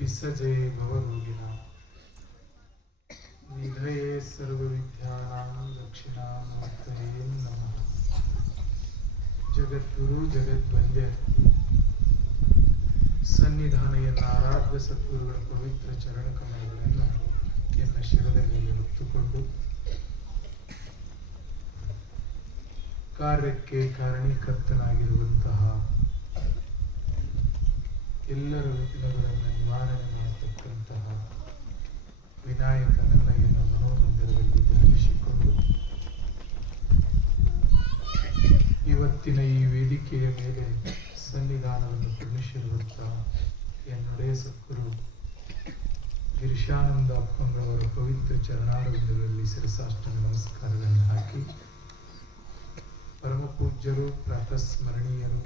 विसजे भवरोगिणां निधये सर्वविद्यानां दक्षिणामूर्तये नमः। जगद्गुरु जगद्वन्द्य ಸನ್ನಿಧಾನ ಎನ್ನ ಆರಾಧ್ಯ ಸದ್ಗುರುಗಳ ಪವಿತ್ರ ಚರಣ ಕಮಲಗಳನ್ನು ಎನ್ನ ಶಿರದ ಮೇಲೆ ಹೊತ್ತುಕೊಂಡು ಕಾರ್ಯಕ್ಕೆ ಕಾರಣೀಕರ್ತನಾಗಿರುವಂತಹ ಎಲ್ಲರ ವಿಘ್ನಗಳನ್ನು ನಿವಾರಣೆ ಮಾಡತಕ್ಕಂತಹ ವಿನಾಯಕನನ್ನ ಎನ್ನ ಮನೋಮಂದಿರದಲ್ಲಿ ಧ್ಯಾನಿಸಿಕೊಂಡು ಇವತ್ತಿನ ಈ ವೇದಿಕೆಯ ಮೇಲೆ ಸನ್ನಿಧಾನವನ್ನು ಪೂರ್ಣಿಸಿರುವಂತಹ ಎನ್ನೊಡೆಯ ಸದ್ಗುರು ಗಿರಿಶಾನಂದ ಅಪ್ಪಂಗಳವರ ಪವಿತ್ರ ಚರಣಾರವಿಂದಗಳಲ್ಲಿ ಶಿರಸಾಷ್ಟಾಂಗ ನಮಸ್ಕಾರಗಳನ್ನು ಹಾಕಿ ಪರಮ ಪೂಜ್ಯರು ಪ್ರಾತಸ್ಮರಣೀಯರು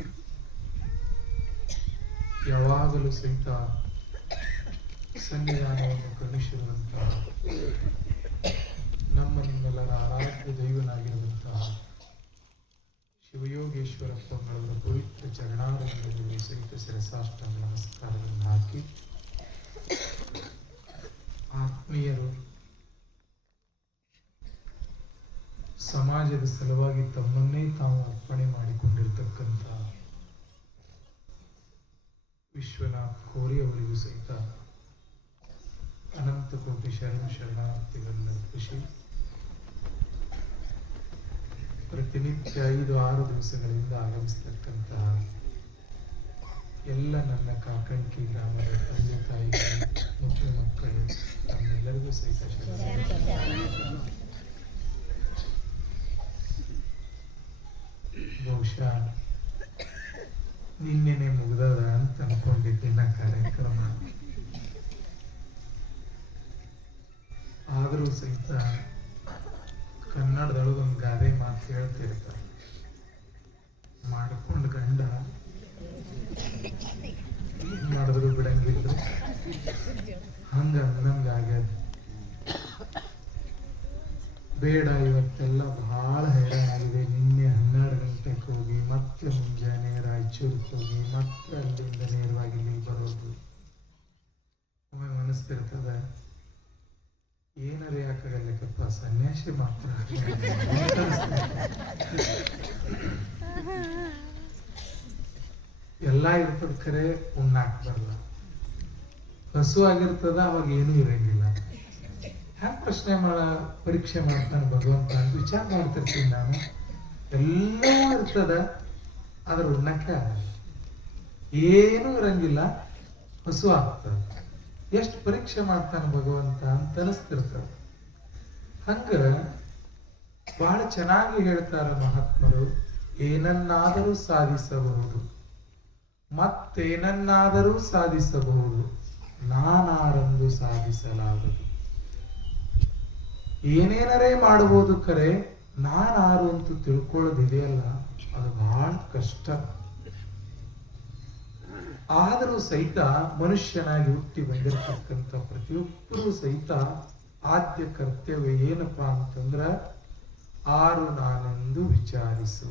ಯಾವಾಗಲೂ ಸಹಿತ ಸನ್ನಿಧಾನವನ್ನು ಕರುಣಿಸಿರುವಂತಹ ನಮ್ಮ ನಿಮ್ಮೆಲ್ಲರ ಆರಾಧ್ಯ ದೈವನಾಗಿರುವಂತಹ ಶಿವಯೋಗೇಶ್ವರಪ್ಪಂಗಳವರ ಪವಿತ್ರ ಚರಣಾರವಿಂದಗಳಲ್ಲಿ ಸಹಿತ ಶಿರಸಾಷ್ಟಾಂಗ ನಮಸ್ಕಾರಗಳನ್ನು ಹಾಕಿ ಆತ್ಮೀಯರು ಸಮಾಜದ ಸಲುವಾಗಿ ತಮ್ಮನ್ನೇ ತಾವು ಅರ್ಪಣೆ ಮಾಡಿಕೊಂಡಿರ್ತಕ್ಕಂಥ ವಿಶ್ವನಾಥ್ ಕೋರಿ ಅವರಿಗೂ ಸಹಿತ ಅನಂತ ಕೋಟಿ ಶರಣಾರ್ಥಿಗಳನ್ನು ಅರ್ಪಿಸಿ ಪ್ರತಿನಿತ್ಯ 5-6 ದಿವಸಗಳಿಂದ ಆಗಮಿಸತಕ್ಕಂತಹ ಎಲ್ಲ ನನ್ನ ಕಾಕಂಕಿ ಗ್ರಾಮದ ತಂದೆ ತಾಯಿಗಳು ಮುಖ್ಯ ಮಕ್ಕಳು ತಮ್ಮೆಲ್ಲರಿಗೂ ಸಹಿತ ಬಹುಶಃ ನಿನ್ನೆನೆ ಮುಗ್ದದ ಅಂತ ಅನ್ಕೊಂಡಿದ್ದಿನ ಕಾರ್ಯಕ್ರಮ ಆದರೂ ಸಹಿತ ಕನ್ನಡದೊಳಗೊಂದು ಗಾದೆ ಮಾತು ಹೇಳ್ತಿರ್ತಾರೆ, ಮಾಡ್ಕೊಂಡು ಗಂಡ ಮಾಡಿದ್ರು ಬಿಡಂಗಿಲ್ಲ, ಹಂಗ ಅನ್ನಂಗಾಗ್ಯದ. ಬೇಡ, ಇವತ್ತೆಲ್ಲ ಬಹಳ ಹೈರಾಣಾಗಿದೆ. ನಿನ್ನೆ 12 ಗಂಟೆಗೆ ಹೋಗಿ ಮತ್ತೆ ಮುಂಜಾನೆ ರಾಯಚೂರಿಗೆ ಹೋಗಿ ಮತ್ತೆ ಅಲ್ಲಿಂದ ನೇರವಾಗಿ ಇಲ್ಲಿ ಬರೋದು. ಒಮ್ಮೆ ಮನಸ್ತಿರ್ತದ, ಏನರೇ ಯಾಕಾಗಲ್ಲಕ್ಕಪ್ಪ, ಸನ್ಯಾಸಿ ಮಾತ್ರ ಎಲ್ಲ ಇರ್ತದ, ಖರೆ ಉಣ್ಣಾಕ್ ಬರಲ್ಲ. ಹಸು ಆಗಿರ್ತದ, ಅವಾಗ ಏನೂ ಇರಂಗಿಲ್ಲ. ಹ್ಯಾಂಗ ಪ್ರಶ್ನೆ ಪರೀಕ್ಷೆ ಮಾಡ್ತಾನೆ ಭಗವಂತ ಅಂತ ವಿಚಾರ ಮಾಡ್ತಿರ್ತೀನಿ ನಾನು. ಎಲ್ಲವೂ ಇರ್ತದ, ಆದ್ರೆ ಉಣ್ಣಕ್ಕೆ ಆಗಲ್ಲ. ಏನೂ ಇರಂಗಿಲ್ಲ, ಹಸು ಆಗ್ತದ. ಎಷ್ಟು ಪರೀಕ್ಷೆ ಮಾಡ್ತಾನೆ ಭಗವಂತ ಅಂತ ಅನಿಸ್ತಿರ್ತದೆ. ಹಂಗ ಬಹಳ ಚೆನ್ನಾಗಿ ಹೇಳ್ತಾರ ಮಹಾತ್ಮರು, ಏನನ್ನಾದರೂ ಸಾಧಿಸಬಹುದು, ಮತ್ತೇನನ್ನಾದರೂ ಸಾಧಿಸಬಹುದು, ನಾನಾರಂದು ಸಾಧಿಸಲಾಗದು. ಏನೇನರೇ ಮಾಡಬಹುದು, ಖರೆ ನಾನಾರು ಅಂತ ತಿಳ್ಕೊಳ್ಳೋದಿದೆಯಲ್ಲ, ಅದು ಬಹಳ ಕಷ್ಟ. ಆದರೂ ಸಹಿತ ಮನುಷ್ಯನಾಗಿ ಹುಟ್ಟಿ ಬಂದಿರತಕ್ಕಂಥ ಪ್ರತಿಯೊಬ್ಬರೂ ಸಹಿತ ಆದ್ಯ ಕರ್ತವ್ಯ ಏನಪ್ಪಾ ಅಂತಂದ್ರ, ಆರು ನಾನೆಂದು ವಿಚಾರಿಸು.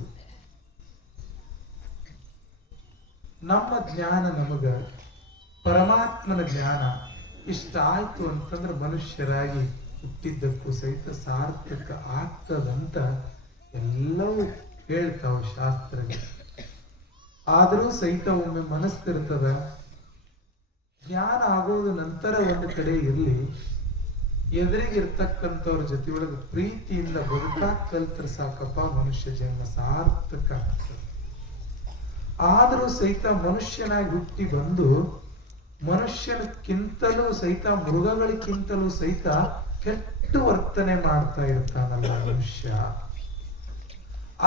ನಮ್ಮ ಜ್ಞಾನ, ನಮಗ ಪರಮಾತ್ಮನ ಜ್ಞಾನ ಇಷ್ಟ ಆಯ್ತು ಅಂತಂದ್ರೆ ಮನುಷ್ಯರಾಗಿ ಹುಟ್ಟಿದ್ದಕ್ಕೂ ಸಹಿತ ಸಾರ್ಥಕ ಆಗ್ತದಂತ ಎಲ್ಲವೂ ಹೇಳ್ತಾವ ಶಾಸ್ತ್ರಗಳು. ಆದರೂ ಸಹಿತ ಒಮ್ಮೆ ಮನಸ್ತಿರ್ತದ, ಜ್ಞಾನ ಆಗೋದು ನಂತರ ಒಂದು ಕಡೆ ಇರ್ಲಿ, ಎದುರಿಗಿರ್ತಕ್ಕಂಥವ್ರ ಜೊತೆಯೊಳಗೆ ಪ್ರೀತಿಯಿಂದ ಬದುಕಾಕ್ ಕಲ್ತ್ರ ಸಾಕಪ್ಪ, ಮನುಷ್ಯ ಜನ್ಮ ಸಾರ್ಥಕ ಆಗ್ತದೆ. ಆದರೂ ಸಹಿತ ಮನುಷ್ಯನಾಗಿ ಹುಟ್ಟಿ ಬಂದು ಮನುಷ್ಯನಕ್ಕಿಂತಲೂ ಸಹಿತ ಮೃಗಗಳಿಗಿಂತಲೂ ಸಹಿತ ಕೆಟ್ಟ ವರ್ತನೆ ಮಾಡ್ತಾ ಇರ್ತಾನಲ್ಲ ಮನುಷ್ಯ.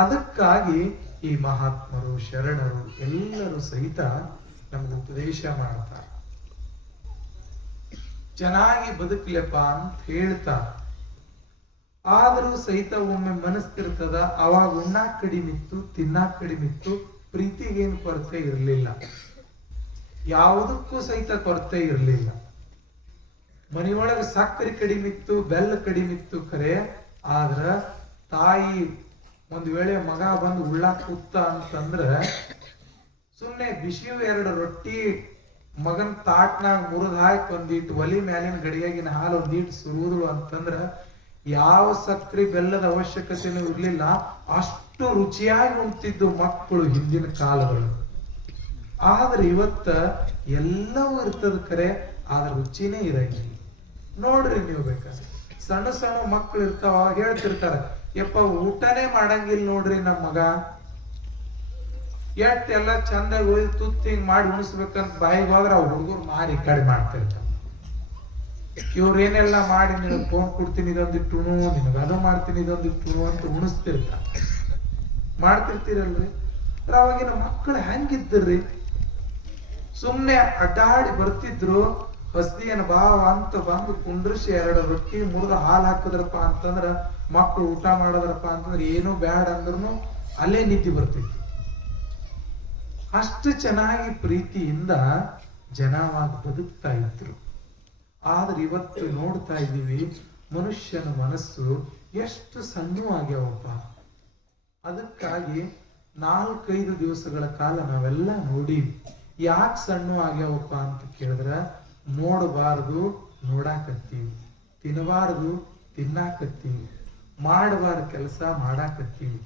ಅದಕ್ಕಾಗಿ ಈ ಮಹಾತ್ಮರು, ಶರಣರು ಎಲ್ಲರೂ ಸಹಿತ ನಮ್ಗೆ ಉಪದೇಶ ಮಾಡ್ತಾರೆ, ಚೆನ್ನಾಗಿ ಬದುಕಲೆಪ್ಪ ಅಂತ ಹೇಳ್ತಾರೆ. ಆದರೂ ಸಹಿತ ಒಮ್ಮೆ ಮನಸ್ತಿರ್ತದ, ಅವಾಗ ಉಣ್ಣಾಕ್ ಕಡಿಮಿತ್ತು, ತಿನ್ನಾಕ್ ಕಡಿಮಿತ್ತು, ಪ್ರೀತಿಗೇನು ಕೊರತೆ ಇರಲಿಲ್ಲ, ಯಾವುದಕ್ಕೂ ಸಹಿತ ಕೊರತೆ ಇರಲಿಲ್ಲ. ಮನೆಯೊಳಗೆ ಸಕ್ಕರೆ ಕಡಿಮಿತ್ತು, ಬೆಲ್ಲ ಕಡಿಮಿತ್ತು, ಖರೆ ಆದ್ರ ತಾಯಿ ಒಂದ್ ವೇಳೆ ಮಗ ಬಂದು ಉಳ್ಳಾಕ್ ಕೂತ ಅಂತಂದ್ರ ಸುಮ್ನೆ ಬಿಸಿಯು 2 ರೊಟ್ಟಿ ಮಗನ್ ತಾಟ್ನಾಗ ಮುರಿದ್ ಹಾಕಿ ಒಂದಿಟ್ಟು ಒಲಿ ಮ್ಯಾಲಿನ ಗಡಿಯಾಗಿನ ಹಾಲು ಒಂದಿಟ್ಟು ಸುರುವುದು ಅಂತಂದ್ರ ಯಾವ ಸಕ್ರಿ ಬೆಲ್ಲದ ಅವಶ್ಯಕತೆನೂ ಇರ್ಲಿಲ್ಲ. ಅಷ್ಟು ರುಚಿಯಾಗಿ ಉಣ್ತಿದ್ದು ಮಕ್ಕಳು ಹಿಂದಿನ ಕಾಲಗಳು. ಆದ್ರೆ ಇವತ್ತ ಎಲ್ಲವೂ ಇರ್ತದ ಕರೆ, ಆದ್ರ ರುಚಿನೇ ಇರಂಗಿಲ್ಲ. ನೋಡ್ರಿ ನೀವು ಬೇಕಾದ್ರೆ ಸಣ್ಣ ಸಣ್ಣ ಮಕ್ಕಳು ಇರ್ತಾವ, ಹೇಳ್ತಿರ್ತಾರ, ಯಪ್ಪ ಊಟನೇ ಮಾಡಂಗಿಲ್ಲ ನೋಡ್ರಿ ನಮ್ಮ ಮಗ, ಎಟ್ಟೆಲ್ಲ ಚಂದಾಗಿ ಒಯ್ದು ತುತ್ತಿ ಹಿಂಗ್ ಮಾಡಿ ಉಣಿಸ್ಬೇಕಂತ ಬಾಯಿಗೆ ಹೋದ್ರ ಅವ್ ಹುಡುಗರು ಮಾರಿ ಕಡೆ ಮಾಡ್ತಿರ್ತಾವ. ಇವ್ರೇನೆಲ್ಲ ಮಾಡಿ ನಿನಗ್ ಫೋನ್ ಕೊಡ್ತೀನಿ ಇದೊಂದಿಟ್ಟು ಉಣು, ನಿನಗ ಅದು ಮಾಡ್ತೀನಿ ಇದೊಂದಿಟ್ಟು ಉಣು ಅಂತ ಉಣಿಸ್ತಿರ್ತಾರ. ಮಾಡ್ತಿರ್ತೀರಲ್ರಿ? ಅವಾಗಿನ ಮಕ್ಕಳು ಹೆಂಗಿದ್ರಿ? ಸುಮ್ನೆ ಅಡ್ಡಾಡಿ ಬರ್ತಿದ್ರು, ಹಸ್ದಿಯನ ಬಾವ ಅಂತ ಬಂದು ಕುಂಡ್ರಿಸಿ 2 ರೊಟ್ಟಿ ಮುರಿದ ಹಾಲು ಹಾಕಿದ್ರಪ್ಪ ಅಂತಂದ್ರ ಮಕ್ಕಳು ಊಟ ಮಾಡೋದ್ರಪ್ಪ ಅಂತಂದ್ರ ಏನೋ ಬ್ಯಾಡ ಅಂದ್ರೂ ಅಲ್ಲೇ ನಿದ್ದೆ ಬರ್ತಿತ್ತು. ಅಷ್ಟು ಚೆನ್ನಾಗಿ ಪ್ರೀತಿಯಿಂದ ಜನವಾಗಿ ಬದುಕ್ತಾ ಇದ್ರು. ಆದ್ರೆ ಇವತ್ತು ನೋಡ್ತಾ ಇದ್ದೀವಿ ಮನುಷ್ಯನ ಮನಸ್ಸು ಎಷ್ಟು ಸಣ್ಣವಾಗ್ಯಾವಪ್ಪ. ಅದಕ್ಕಾಗಿ 4-5 ದಿವಸಗಳ ಕಾಲ ನಾವೆಲ್ಲ ನೋಡಿ ಯಾಕೆ ಸಣ್ಣ ಆಗ್ಯಾವಪ್ಪ ಅಂತ ಕೇಳಿದ್ರ, ನೋಡಬಾರದು ನೋಡಾಕತ್ತೀವಿ, ತಿನ್ನಬಾರದು ತಿನ್ನಾಕತ್ತೀವಿ, ಮಾಡಬಾರ ಕೆಲಸ ಮಾಡಾಕತ್ತೀವಿ.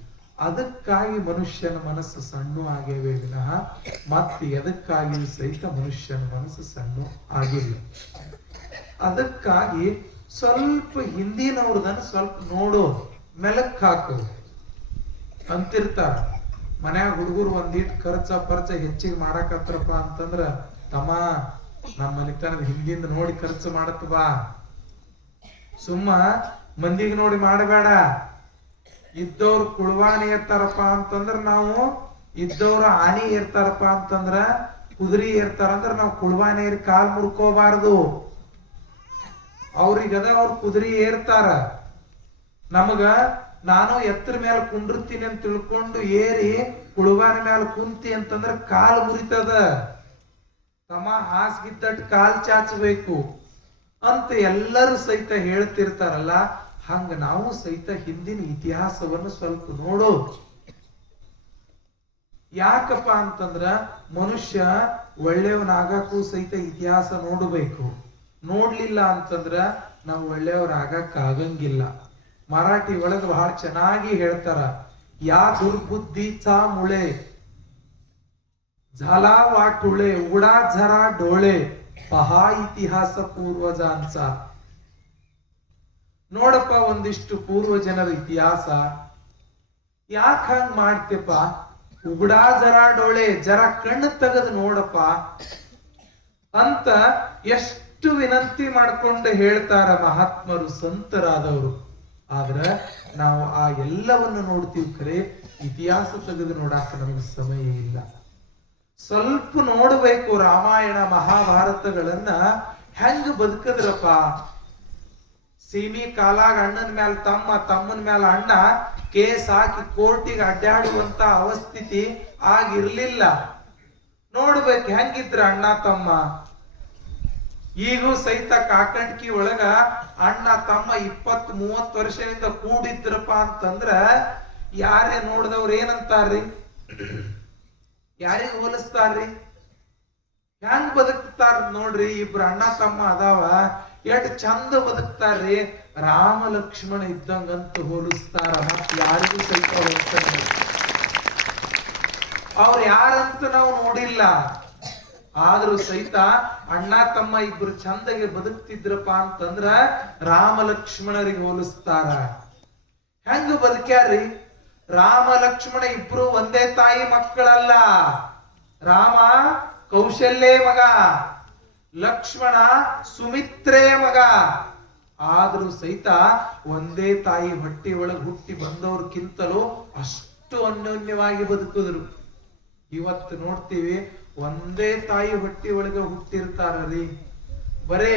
ಅದಕ್ಕಾಗಿ ಮನುಷ್ಯನ ಮನಸ್ಸು ಸಣ್ಣ ಆಗ್ಯಾವೆ ವಿನಃ ಮತ್ತೆ ಎದಕ್ಕಾಗಿ ಸಹಿತ ಮನುಷ್ಯನ ಮನಸ್ಸು ಸಣ್ಣ ಆಗಿಲ್ಲ. ಅದಕ್ಕಾಗಿ ಸ್ವಲ್ಪ ಹಿಂದಿನವ್ರದನ್ನ ಸ್ವಲ್ಪ ನೋಡೋ, ಮೆಲಕ್ ಹಾಕೋ ಅಂತಿರ್ತಾರ. ಮನ್ಯಾಗ ಹುಡುಗರು ಒಂದಿಟ್ಟು ಖರ್ಚ ಹೆಚ್ಚಿಗೆ ಮಾಡಾಕತ್ರಪ್ಪ ಅಂತಂದ್ರ, ತಮ್ಮ ನಮ್ಮ ಮನಿತನದ ಹಿಂದಿಂದ ನೋಡಿ ಖರ್ಚು ಮಾಡತ್ ಬಾ, ಸುಮ್ಮ ಮಂದಿಗೆ ನೋಡಿ ಮಾಡಬೇಡ. ಇದ್ದವ್ರು ಕುಳ್ವಾನಿ ಇರ್ತಾರಪ್ಪ ಅಂತಂದ್ರ ನಾವು, ಇದ್ದವ್ರ ಆನಿ ಇರ್ತಾರಪ್ಪ ಅಂತಂದ್ರ ಕುದುರಿ ಇರ್ತಾರಂದ್ರ ನಾವು ಕುಳ್ವಾನಿ ಕಾಲ್ ಮುರ್ಕೋಬಾರ್ದು. ಅವ್ರಿಗದ ಅವ್ರ ಕುದುರಿ ಏರ್ತಾರ, ನಮಗ ನಾನು ಎತ್ತರ ಮೇಲೆ ಕುಂಡಿರ್ತೀನಿ ಅಂತ ತಿಳ್ಕೊಂಡು ಏರಿ ಕುಳುವಾನಿ ಮೇಲೆ ಕುಂತಿ ಅಂತಂದ್ರ ಕಾಲ್ ಮುರಿತದ. ತಮ್ಮ ಹಾಸ್ಗಿದ್ದಟ್ ಕಾಲ್ ಚಾಚಬೇಕು ಅಂತ ಎಲ್ಲರೂ ಸಹಿತ ಹೇಳ್ತಿರ್ತಾರಲ್ಲ, ಹಂಗ ನಾವು ಸಹಿತ ಹಿಂದಿನ ಇತಿಹಾಸವನ್ನು ಸ್ವಲ್ಪ ನೋಡೋದು. ಯಾಕಪ್ಪ ಅಂತಂದ್ರ ಮನುಷ್ಯ ಒಳ್ಳೆಯವನಾಗಕ್ಕೂ ಸಹಿತ ಇತಿಹಾಸ ನೋಡಬೇಕು. ನೋಡ್ಲಿಲ್ಲ ಅಂತಂದ್ರ ನಾವು ಒಳ್ಳೆಯವ್ರಾಗಕ್ಕ ಆಗಂಗಿಲ್ಲ. ಮರಾಠಿ ಒಳಗ ಬಹಳ ಚೆನ್ನಾಗಿ ಹೇಳ್ತಾರ, या दुर्बुद्धीचा मुळे झाला वाटुळे उघडा झरा डोळे पहा इतिहास पूर्वजांचा. ನೋಡಪ್ಪ ಒಂದಿಷ್ಟು ಪೂರ್ವ ಜನರ ಇತಿಹಾಸ, ಯಾಕೆ ಹಂಗ್ ಮಾಡ್ತೇಪ್ಪ? ಉಗುಡಾ ಜರ ಡೋಳೆ, ಜರ ಕಣ್ಣು ತೆಗೆದು ನೋಡಪ್ಪ ಅಂತ ಎಷ್ಟು ವಿನಂತಿ ಮಾಡ್ಕೊಂಡು ಹೇಳ್ತಾರ ಮಹಾತ್ಮರು, ಸಂತರಾದವರು. ಆದ್ರ ನಾವು ಆ ಎಲ್ಲವನ್ನು ನೋಡ್ತೀವಿ, ಖರೆ ಇತಿಹಾಸ ತೆಗೆದು ನೋಡಾಕ ನಮಗೆ ಸಮಯ ಇಲ್ಲ. ಸ್ವಲ್ಪ ನೋಡ್ಬೇಕು ರಾಮಾಯಣ ಮಹಾಭಾರತಗಳನ್ನ, ಹೆಂಗ ಬದುಕದ್ರಪ್ಪ. ಸೀಮಿ ಕಾಲಾಗ ಅಣ್ಣನ ಮ್ಯಾಲ ತಮ್ಮ, ತಮ್ಮನ ಮ್ಯಾಲ ಅಣ್ಣ ಕೇಸ್ ಹಾಕಿ ಕೋರ್ಟಿಗೆ ಅಡ್ಡಾಡುವಂತ ಅವಸ್ಥಿತಿ ಆಗಿರ್ಲಿಲ್ಲ. ನೋಡ್ಬೇಕು ಹೆಂಗಿದ್ರ ಅಣ್ಣ ತಮ್ಮ. ಈಗೂ ಸಹಿತ ಕಾಕಂಡ್ಕಿ ಒಳಗ ಅಣ್ಣ ತಮ್ಮ 20-30 ವರ್ಷದಿಂದ ಕೂಡಿದ್ರಪ್ಪ ಅಂತಂದ್ರ ಯಾರೇ ನೋಡಿದವ್ರು ಏನಂತಾರ್ರಿ? ಯಾರಿಗ ಹೋಲಿಸ್ತಾರ್ರಿ? ಹೆಂಗ್ ಬದುಕ್ತಾರ ನೋಡ್ರಿ. ಇಬ್ರು ಅಣ್ಣ ತಮ್ಮ ಅದಾವ, ಎಷ್ಟ್ ಚಂದ ಬದುಕ್ತಾರ್ರಿ. ರಾಮ ಲಕ್ಷ್ಮಣ ಇದ್ದಂಗಂತ ಹೋಲಿಸ್ತಾರ. ಯಾರಿಗೂ ಸಹಿತ ಅವ್ರು ಯಾರಂತ ನಾವು ನೋಡಿಲ್ಲ. ಆದ್ರೂ ಸಹಿತ ಅಣ್ಣ ತಮ್ಮ ಇಬ್ರು ಚಂದಗೆ ಬದುಕ್ತಿದ್ರಪ್ಪ ಅಂತಂದ್ರ ರಾಮ ಲಕ್ಷ್ಮಣರಿಗೆ ಹೋಲಿಸ್ತಾರ. ಹೆಂಗ ಬದುಕ್ಯಾರ್ರಿ? ರಾಮ ಲಕ್ಷ್ಮಣ ಇಬ್ರು ಒಂದೇ ತಾಯಿ ಮಕ್ಕಳಲ್ಲ. ರಾಮ ಕೌಶಲ್ಯ ಮಗ, ಲಕ್ಷ್ಮಣ ಸುಮಿತ್ರೇ ಮಗ. ಆದ್ರೂ ಸಹಿತ ಒಂದೇ ತಾಯಿ ಹೊಟ್ಟೆ ಒಳಗೆ ಹುಟ್ಟಿ ಬಂದವ್ರಕ್ಕಿಂತಲೂ ಅಷ್ಟು ಅನ್ಯೋನ್ಯವಾಗಿ ಬದುಕಿದ್ರು. ಇವತ್ತು ನೋಡ್ತೀವಿ, ಒಂದೇ ತಾಯಿ ಹೊಟ್ಟೆ ಒಳಗೆ ಹುಟ್ಟಿರ್ತಾರ್ರಿ. ಬರೇ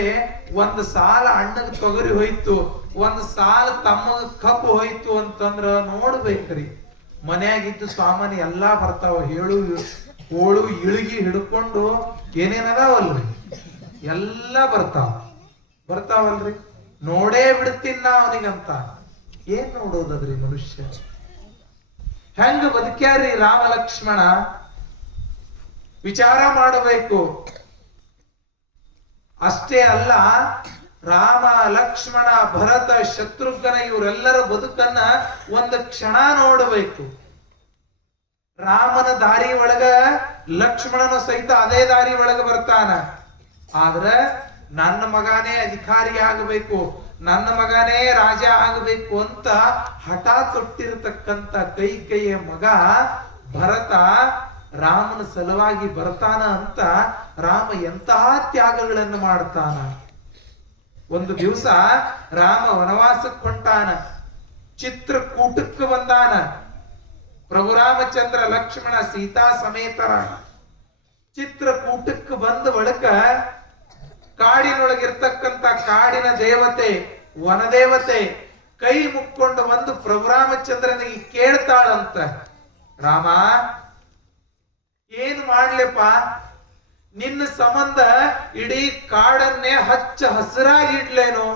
ಒಂದ್ ಸಾಲ ಅಣ್ಣಗ ತೊಗರಿ ಹೋಯ್ತು, ಒಂದ್ ಸಾಲ ತಮ್ಮಗ ಕಬ್ಬು ಹೋಯ್ತು ಅಂತಂದ್ರ ನೋಡ್ಬೇಕ್ರಿ. ಮನ್ಯಾಗಿದ್ದು ಸಾಮಾನ್ಯ ಎಲ್ಲಾ ಬರ್ತಾವ. ಹೇಳು ಹೋಳು ಇಳಿಗಿ ಹಿಡ್ಕೊಂಡು ಏನೇನದಾವಲ್ರಿ ಎಲ್ಲಾ ಬರ್ತಾವಲ್ರಿ. ನೋಡೇ ಬಿಡ್ತೀನ ಅವನಿಗಂತ. ಏನ್ ನೋಡೋದದ್ರಿ ಮನುಷ್ಯ? ಹೆಂಗ ಬದುಕ್ಯಾರಿ ರಾಮ ಲಕ್ಷ್ಮಣ? ವಿಚಾರ ಮಾಡಬೇಕು. ಅಷ್ಟೇ ಅಲ್ಲ, ರಾಮ, ಲಕ್ಷ್ಮಣ, ಭರತ, ಶತ್ರುಘ್ನ ಇವರೆಲ್ಲರ ಬದುಕನ್ನ ಒಂದು ಕ್ಷಣ ನೋಡಬೇಕು. ರಾಮನ ದಾರಿ ಒಳಗ ಲಕ್ಷ್ಮಣನು ಸಹಿತ ಅದೇ ದಾರಿ ಒಳಗ ಬರ್ತಾನ. ಆದ್ರ ನನ್ನ ಮಗನೇ ಅಧಿಕಾರಿ ಆಗಬೇಕು, ನನ್ನ ಮಗನೇ ರಾಜ ಆಗಬೇಕು ಅಂತ ಹಠ ತೊಟ್ಟಿರತಕ್ಕಂತ ಕೈಕೇಯಿಯ ಮಗ ಭರತ ರಾಮನ ಸಲುವಾಗಿ ಬರ್ತಾನ ಅಂತ ರಾಮ ಎಂತಹ ತ್ಯಾಗಗಳನ್ನು ಮಾಡ್ತಾನ. ಒಂದು ದಿವಸ ರಾಮ ವನವಾಸಕ್ಕೆ ಹೊಂಟಾನ, ಚಿತ್ರಕೂಟಕ್ಕೆ ಬಂದಾನ. ಪ್ರಭು ರಾಮಚಂದ್ರ, ಲಕ್ಷ್ಮಣ, ಸೀತಾ ಸಮೇತರ ಚಿತ್ರಕೂಟಕ್ಕೆ ಬಂದ ಬಳಿಕ ಕಾಡಿನೊಳಗಿರ್ತಕ್ಕಂತ ಕಾಡಿನ ದೇವತೆ, ವನದೇವತೆ ಕೈ ಮುಕ್ಕೊಂಡು ಬಂದು ಪ್ರಭು ರಾಮಚಂದ್ರನಿಗೆ ಕೇಳ್ತಾಳಂತ, ರಾಮ ಏನ್ ಮಾಡ್ಲಿಪ್ಪ, ನಿನ್ನ ಸಂಬಂಧ ಇಡೀ ಕಾಡನ್ನೇ ಹಚ್ಚ ಹಸಿರಾಗಿಡ್ಲೇನು,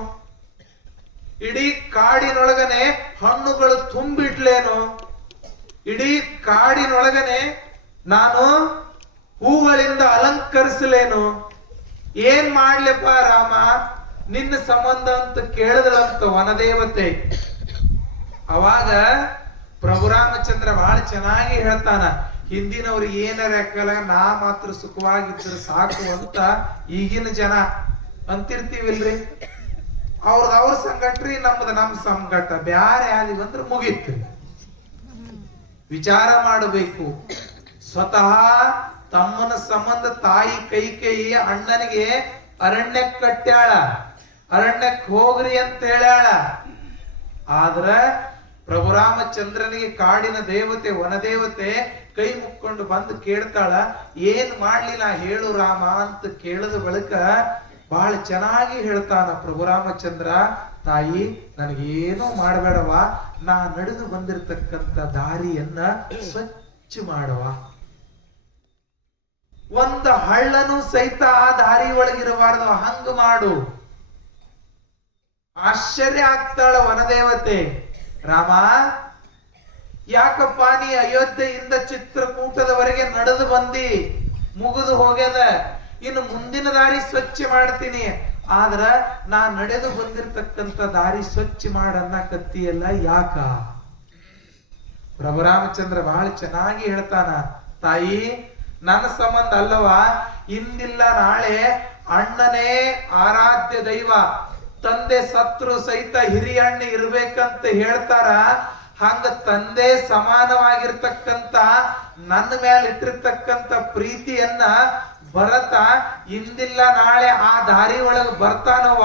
ಇಡೀ ಕಾಡಿನೊಳಗನೆ ಹಣ್ಣುಗಳು ತುಂಬಿಡ್ಲೇನು, ಇಡೀ ಕಾಡಿನೊಳಗನೆ ನಾನು ಹೂಗಳಿಂದ ಅಲಂಕರಿಸಲೇನು, ಏನ್ ಮಾಡ್ಲಿಪ್ಪ ರಾಮ ನಿನ್ನ ಸಂಬಂಧ ಅಂತ ಕೇಳಿದಳಂತ ವನದೇವತೆ. ಅವಾಗ ಪ್ರಭು ರಾಮಚಂದ್ರ ಬಹಳ ಚೆನ್ನಾಗಿ ಹೇಳ್ತಾನ, ಹಿಂದಿನವ್ರಿಗೆ ಏನಾರ ಯಾಕಲ್ಲ, ನಾ ಮಾತ್ರ ಸುಖವಾಗಿದ್ರೆ ಸಾಕು ಅಂತ ಈಗಿನ ಜನ ಅಂತಿರ್ತೀವಿಲ್ರಿ. ಅವ್ರ ಸಂಗಟ್ರಿ, ನಮ್ದು ನಮ್ ಸಂಗಟ ಬ್ಯಾರೆ ಆದಿವಂದ್ರೆ ಮುಗೀತು. ವಿಚಾರ ಮಾಡಬೇಕು. ಸ್ವತಃ ತಮ್ಮನ ಸಂಬಂಧ ತಾಯಿ ಕೈಕೇಯಿ ಅಣ್ಣನಿಗೆ ಅರಣ್ಯಕ್ಕೆ ಕಟ್ಟ್ಯಾಳ, ಅರಣ್ಯಕ್ಕೆ ಹೋಗ್ರಿ ಅಂತ ಹೇಳ್ಯಾಳ. ಆದ್ರ ಪ್ರಭು ರಾಮಚಂದ್ರನಿಗೆ ಕಾಡಿನ ದೇವತೆ, ವನದೇವತೆ ಕೈ ಮುಕ್ಕೊಂಡು ಬಂದು ಕೇಳ್ತಾಳ, ಏನ್ ಮಾಡ್ಲಿಲ್ಲ ಹೇಳು ರಾಮ ಅಂತ ಕೇಳಿದ ಬಳಿಕ ಬಹಳ ಚೆನ್ನಾಗಿ ಹೇಳ್ತಾನ ಪ್ರಭು ರಾಮಚಂದ್ರ, ತಾಯಿ ನನಗೇನೋ ಮಾಡಬೇಡವ, ನಾ ನಡೆದು ಬಂದಿರತಕ್ಕಂತ ದಾರಿಯನ್ನ ಸ್ವಚ್ಛ ಮಾಡವ, ಒಂದು ಹಳ್ಳನು ಸಹಿತ ಆ ದಾರಿ ಒಳಗಿರಬಾರ್ದು, ಹಂಗ ಮಾಡು. ಆಶ್ಚರ್ಯ ಆಗ್ತಾಳ ವನದೇವತೆ, ರಾಮ ಯಾಕಪ್ಪ ನೀ ಅಯೋಧ್ಯೆಯಿಂದ ಚಿತ್ರಕೂಟದವರೆಗೆ ನಡೆದು ಬಂದಿ, ಮುಗಿದು ಹೋಗ್ಯದ, ಇನ್ನು ಮುಂದಿನ ದಾರಿ ಸ್ವಚ್ಛ ಮಾಡ್ತೀನಿ, ಆದ್ರ ನಾ ನಡೆದು ಬಂದಿರತಕ್ಕಂತ ದಾರಿ ಸ್ವಚ್ಛ ಮಾಡನ್ನ ಕತ್ತಿಯಲ್ಲ ಯಾಕ? ಪ್ರಭು ರಾಮಚಂದ್ರ ಬಹಳ ಚೆನ್ನಾಗಿ ಹೇಳ್ತಾನ, ತಾಯಿ ನನ್ನ ಸಂಬಂಧ ಅಲ್ಲವಾ, ಇಂದಿಲ್ಲ ನಾಳೆ ಅಣ್ಣನೇ ಆರಾಧ್ಯ ದೈವ, ತಂದೆ ಸತ್ರು ಸಹಿತ ಹಿರಿಯಣ್ಣ ಇರ್ಬೇಕಂತ ಹೇಳ್ತಾರ. ಹಂಗ ತಂದೆ ಸಮಾನವಾಗಿರ್ತಕ್ಕಂತ ನನ್ನ ಮೇಲೆ ಇಟ್ಟಿರ್ತಕ್ಕಂತ ಪ್ರೀತಿಯನ್ನ ಭರತ ಇಂದಿಲ್ಲ ನಾಳೆ ಆ ದಾರಿ ಒಳಗೆ ಬರ್ತಾನವ,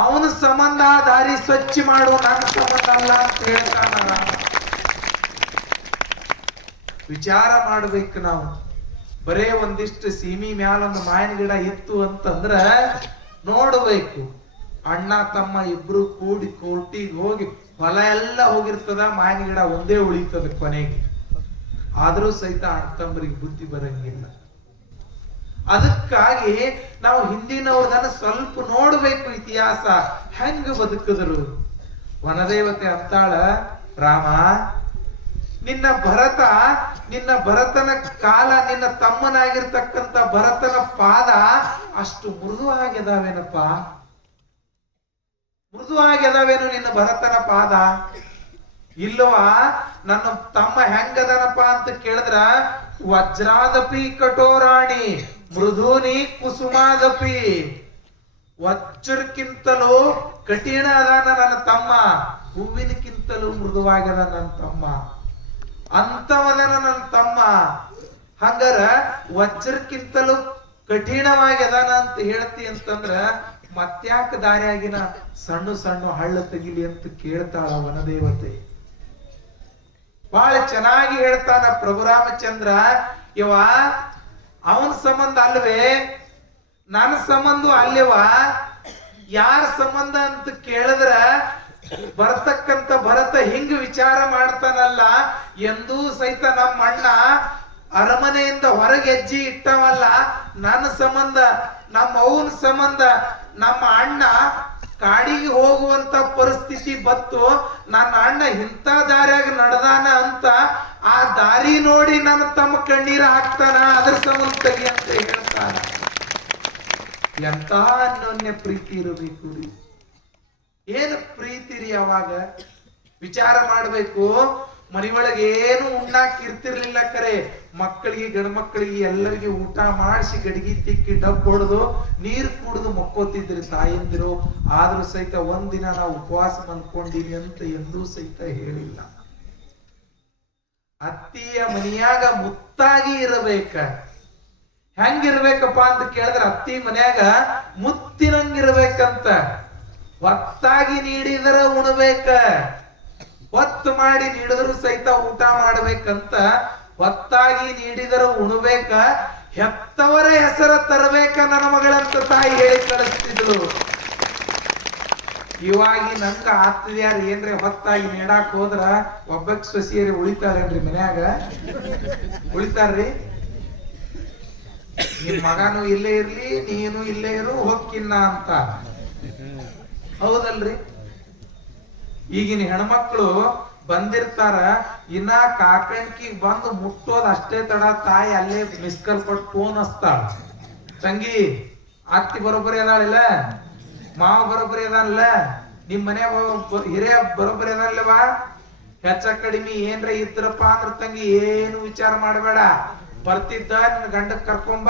ಅವನ ಸಂಬಂಧ ಆ ದಾರಿ ಸ್ವಚ್ಛ ಮಾಡು, ನನ್ನ ಸಂಬಂಧ ಅಲ್ಲ ಅಂತ ಹೇಳ್ತಾನ. ವಿಚಾರ ಮಾಡ್ಬೇಕು ನಾವು. ಬರೇ ಒಂದಿಷ್ಟು ಸೀಮಿ ಮ್ಯಾಲ ಒಂದು ಮಾವಿನ ಗಿಡ ಇತ್ತು ಅಂತಂದ್ರ ನೋಡ್ಬೇಕು, ಅಣ್ಣ ತಮ್ಮ ಇಬ್ರು ಕೂಡಿ ಕೋಟಿಗೆ ಹೋಗಿ ಹೊಲ ಎಲ್ಲ ಹೋಗಿರ್ತದ, ಮಾವಿನ ಗಿಡ ಒಂದೇ ಉಳಿತದ ಕೊನೆಗೆ. ಆದ್ರೂ ಸಹಿತ ಅಣ್ಣತಮ್ಮರಿಗೆ ಬುದ್ಧಿ ಬರಂಗಿಲ್ಲ. ಅದಕ್ಕಾಗಿ ನಾವು ಹಿಂದಿನವ್ರದನ್ನ ಸ್ವಲ್ಪ ನೋಡ್ಬೇಕು, ಇತಿಹಾಸ ಹೆಂಗ ಬದುಕಿದ್ರು. ವನದೇವತೆ ಅಂತಾಳ, ರಾಮ ನಿನ್ನ ಭರತನ ಕಾಲ, ನಿನ್ನ ತಮ್ಮನಾಗಿರ್ತಕ್ಕಂಥ ಭರತನ ಪಾದ ಅಷ್ಟು ಮೃದುವಾಗಿದಾವೇನಪ್ಪ, ಮೃದುವಾಗಿದಾವೇನು ನಿನ್ನ ಭರತನ ಪಾದ? ಇಲ್ಲವಾ, ನನ್ನ ತಮ್ಮ ಹೆಂಗದನಪ್ಪ ಅಂತ ಕೇಳಿದ್ರ, ವಜ್ರಾದಪಿ ಕಠೋರಾಣಿ ಮೃದೂನಿ ಕುಸುಮಾದಪಿ, ವಜ್ರಕ್ಕಿಂತಲೂ ಕಠಿಣ ಅದಾನ ನನ್ನ ತಮ್ಮ, ಹೂವಿನಕ್ಕಿಂತಲೂ ಮೃದುವಾಗ್ಯದ ನನ್ನ ತಮ್ಮ, ಅಂತವದನ ನನ್ನ ತಮ್ಮ. ಹಂಗಾರ ವಜ್ರಕ್ಕಿಂತಲೂ ಕಠಿಣವಾಗ್ಯದಾನ ಅಂತ ಹೇಳ್ತಿ ಅಂತಂದ್ರ ಮತ್ಯಾಕ ದಾರಿಯಾಗಿನ ಸಣ್ಣ ಸಣ್ಣ ಹಳ್ಳ ತೆಗಿಲಿ ಅಂತ ಕೇಳ್ತಾಳ ವನದೇವತೆ. ಬಹಳ ಚೆನ್ನಾಗಿ ಹೇಳ್ತಾನ ಪ್ರಭು ರಾಮಚಂದ್ರ, ಇವ ಅವನ ಸಂಬಂಧ ಅಲ್ವೇ, ನನ್ನ ಸಂಬಂಧ ಅಲ್ಲಿವ. ಯಾರ ಸಂಬಂಧ ಅಂತ ಕೇಳಿದ್ರ ಬರ್ತಕ್ಕಂತ ಭರತ ಹಿಂಗ ವಿಚಾರ ಮಾಡ್ತಾನಲ್ಲ, ಎಂದೂ ಸಹಿತ ನಮ್ಮ ಅಣ್ಣ ಅರಮನೆಯಿಂದ ಹೊರಗೆ ಹೆಜ್ಜೆ ಇಟ್ಟವಲ್ಲ, ನನ್ನ ಸಂಬಂಧ, ನಮ್ಮ ಅವನ ಸಂಬಂಧ ನಮ್ಮ ಅಣ್ಣ ಕಾಡಿಗೆ ಹೋಗುವಂತ ಪರಿಸ್ಥಿತಿ ಬತ್ತು, ನನ್ನ ಅಣ್ಣ ಇಂಥ ದಾರಿಯಾಗ ನಡೆದಾನ ಅಂತ ಆ ದಾರಿ ನೋಡಿ ನನ್ನ ತಮ್ಮ ಕಣ್ಣೀರ ಹಾಕ್ತಾನ, ಅದ್ರ ಸಂಬಂಧ ತೆಗಿ ಅಂತ ಹೇಳ್ತಾನ. ಎಂತ ಅನ್ಯೋನ್ಯ ಪ್ರೀತಿ ಇರಬೇಕು ರೀ. ಏನು ಪ್ರೀತಿ ರೀ? ಅವಾಗ ವಿಚಾರ ಮಾಡ್ಬೇಕು. ಮನೆಯೊಳಗೆ ಏನು ಉಣ್ಣಾಕ್ ಇರ್ತಿರ್ಲಿಲ್ಲ. ಕರೆ ಮಕ್ಕಳಿಗೆ, ಗಂಡ ಮಕ್ಕಳಿಗೆ ಎಲ್ಲರಿಗೆ ಊಟ ಮಾಡಿಸಿ ಗಡಿಗೆ ತಿಕ್ಕಿ ಡಬ್ ಹೊಡೆದು ನೀರು ಕುಡಿದು ಮಕ್ಕೋತಿದ್ರಿ ತಾಯಂದಿರು. ಆದ್ರೂ ಸಹಿತ ಒಂದಿನ ನಾವು ಉಪವಾಸ ಬಂದ್ಕೊಂಡಿವಿ ಅಂತ ಎಂದೂ ಸಹಿತ ಹೇಳಿಲ್ಲ. ಅತ್ತಿಯ ಮನೆಯಾಗ ಮುತ್ತಾಗಿ ಇರಬೇಕ. ಹೆಂಗಿರ್ಬೇಕಪ್ಪ ಅಂತ ಕೇಳಿದ್ರೆ ಅತ್ತಿ ಮನ್ಯಾಗ ಮುತ್ತಿನಂಗಿರ್ಬೇಕಂತ. ಹೊತ್ತಾಗಿ ನೀಡಿದರೆ ಉಣಬೇಕ, ಹೊತ್ತು ಮಾಡಿ ನೀಡಿದ್ರು ಸಹಿತ ಊಟ ಮಾಡ್ಬೇಕಂತ. ಹೊತ್ತಾಗಿ ನೀಡಿದರೂ ಉಣಬೇಕ, ಹೆತ್ತವರ ಹೆಸರ ತರಬೇಕ ನನ್ನ ಮಗಳಂತ ತಾಯಿ ಹೇಳಿ ಕಳಿಸ್ತಿದ್ಳು. ಇವಾಗಿ ನಂಗ ಆತ್ಮದ್ಯಾರ ಏನ್ರಿ ಹೊತ್ತಾಗಿ ನೀಡಾಕ್ ಹೋದ್ರ ಒಬ್ಬಕ್ ಸೊಸಿಯರಿ ಉಳಿತಾರೇನ್ರಿ ಮನ್ಯಾಗ? ಉಳಿತಾರ್ರಿ? ನಿಮ್ ಮಗನು ಇಲ್ಲೇ ಇರ್ಲಿ, ನೀನು ಇಲ್ಲೇ ಇರು, ಹೊಕ್ಕಿನ್ನ ಅಂತ. ಹೌದಲ್ರಿ? ಈಗಿನ ಹೆಣ್ಮಕ್ಳು ಬಂದಿರ್ತಾರ, ಇನ್ನ ಕಾಕಣ್ಕಿಗ್ ಬಂದು ಮುಟ್ಟೋದ್ ಅಷ್ಟೇ ತಡ, ತಾಯಿ ಅಲ್ಲೇ ಮಿಸ್ಕಲ್ ಕೊಟ್ಟು ಫೋನ್ ಹಚ್ತಾಳ. ತಂಗಿ ಅತ್ತಿ ಬರೋಬ್ಬರಿ ಅದಾಳಿಲ್ಲ, ಮಾವ ಬರೋಬ್ಬರಿ ಅದಾನಲ್ಲ, ನಿಮ್ ಮನ್ಯಾಗ ಹಿರಿಯ ಬರೋಬ್ಬರಿ ಅದಾನಲ್ಲವಾ? ಹೆಚ್ಚ ಕಡಿಮೆ ಏನ್ರ ಇದ್ರಪ್ಪ ಅಂದ್ರ ತಂಗಿ ಏನು ವಿಚಾರ ಮಾಡಬೇಡ, ಬರ್ತಿದ್ದ ನಿನ್ ಗಂಡಕ್ ಕರ್ಕೊಂಬ,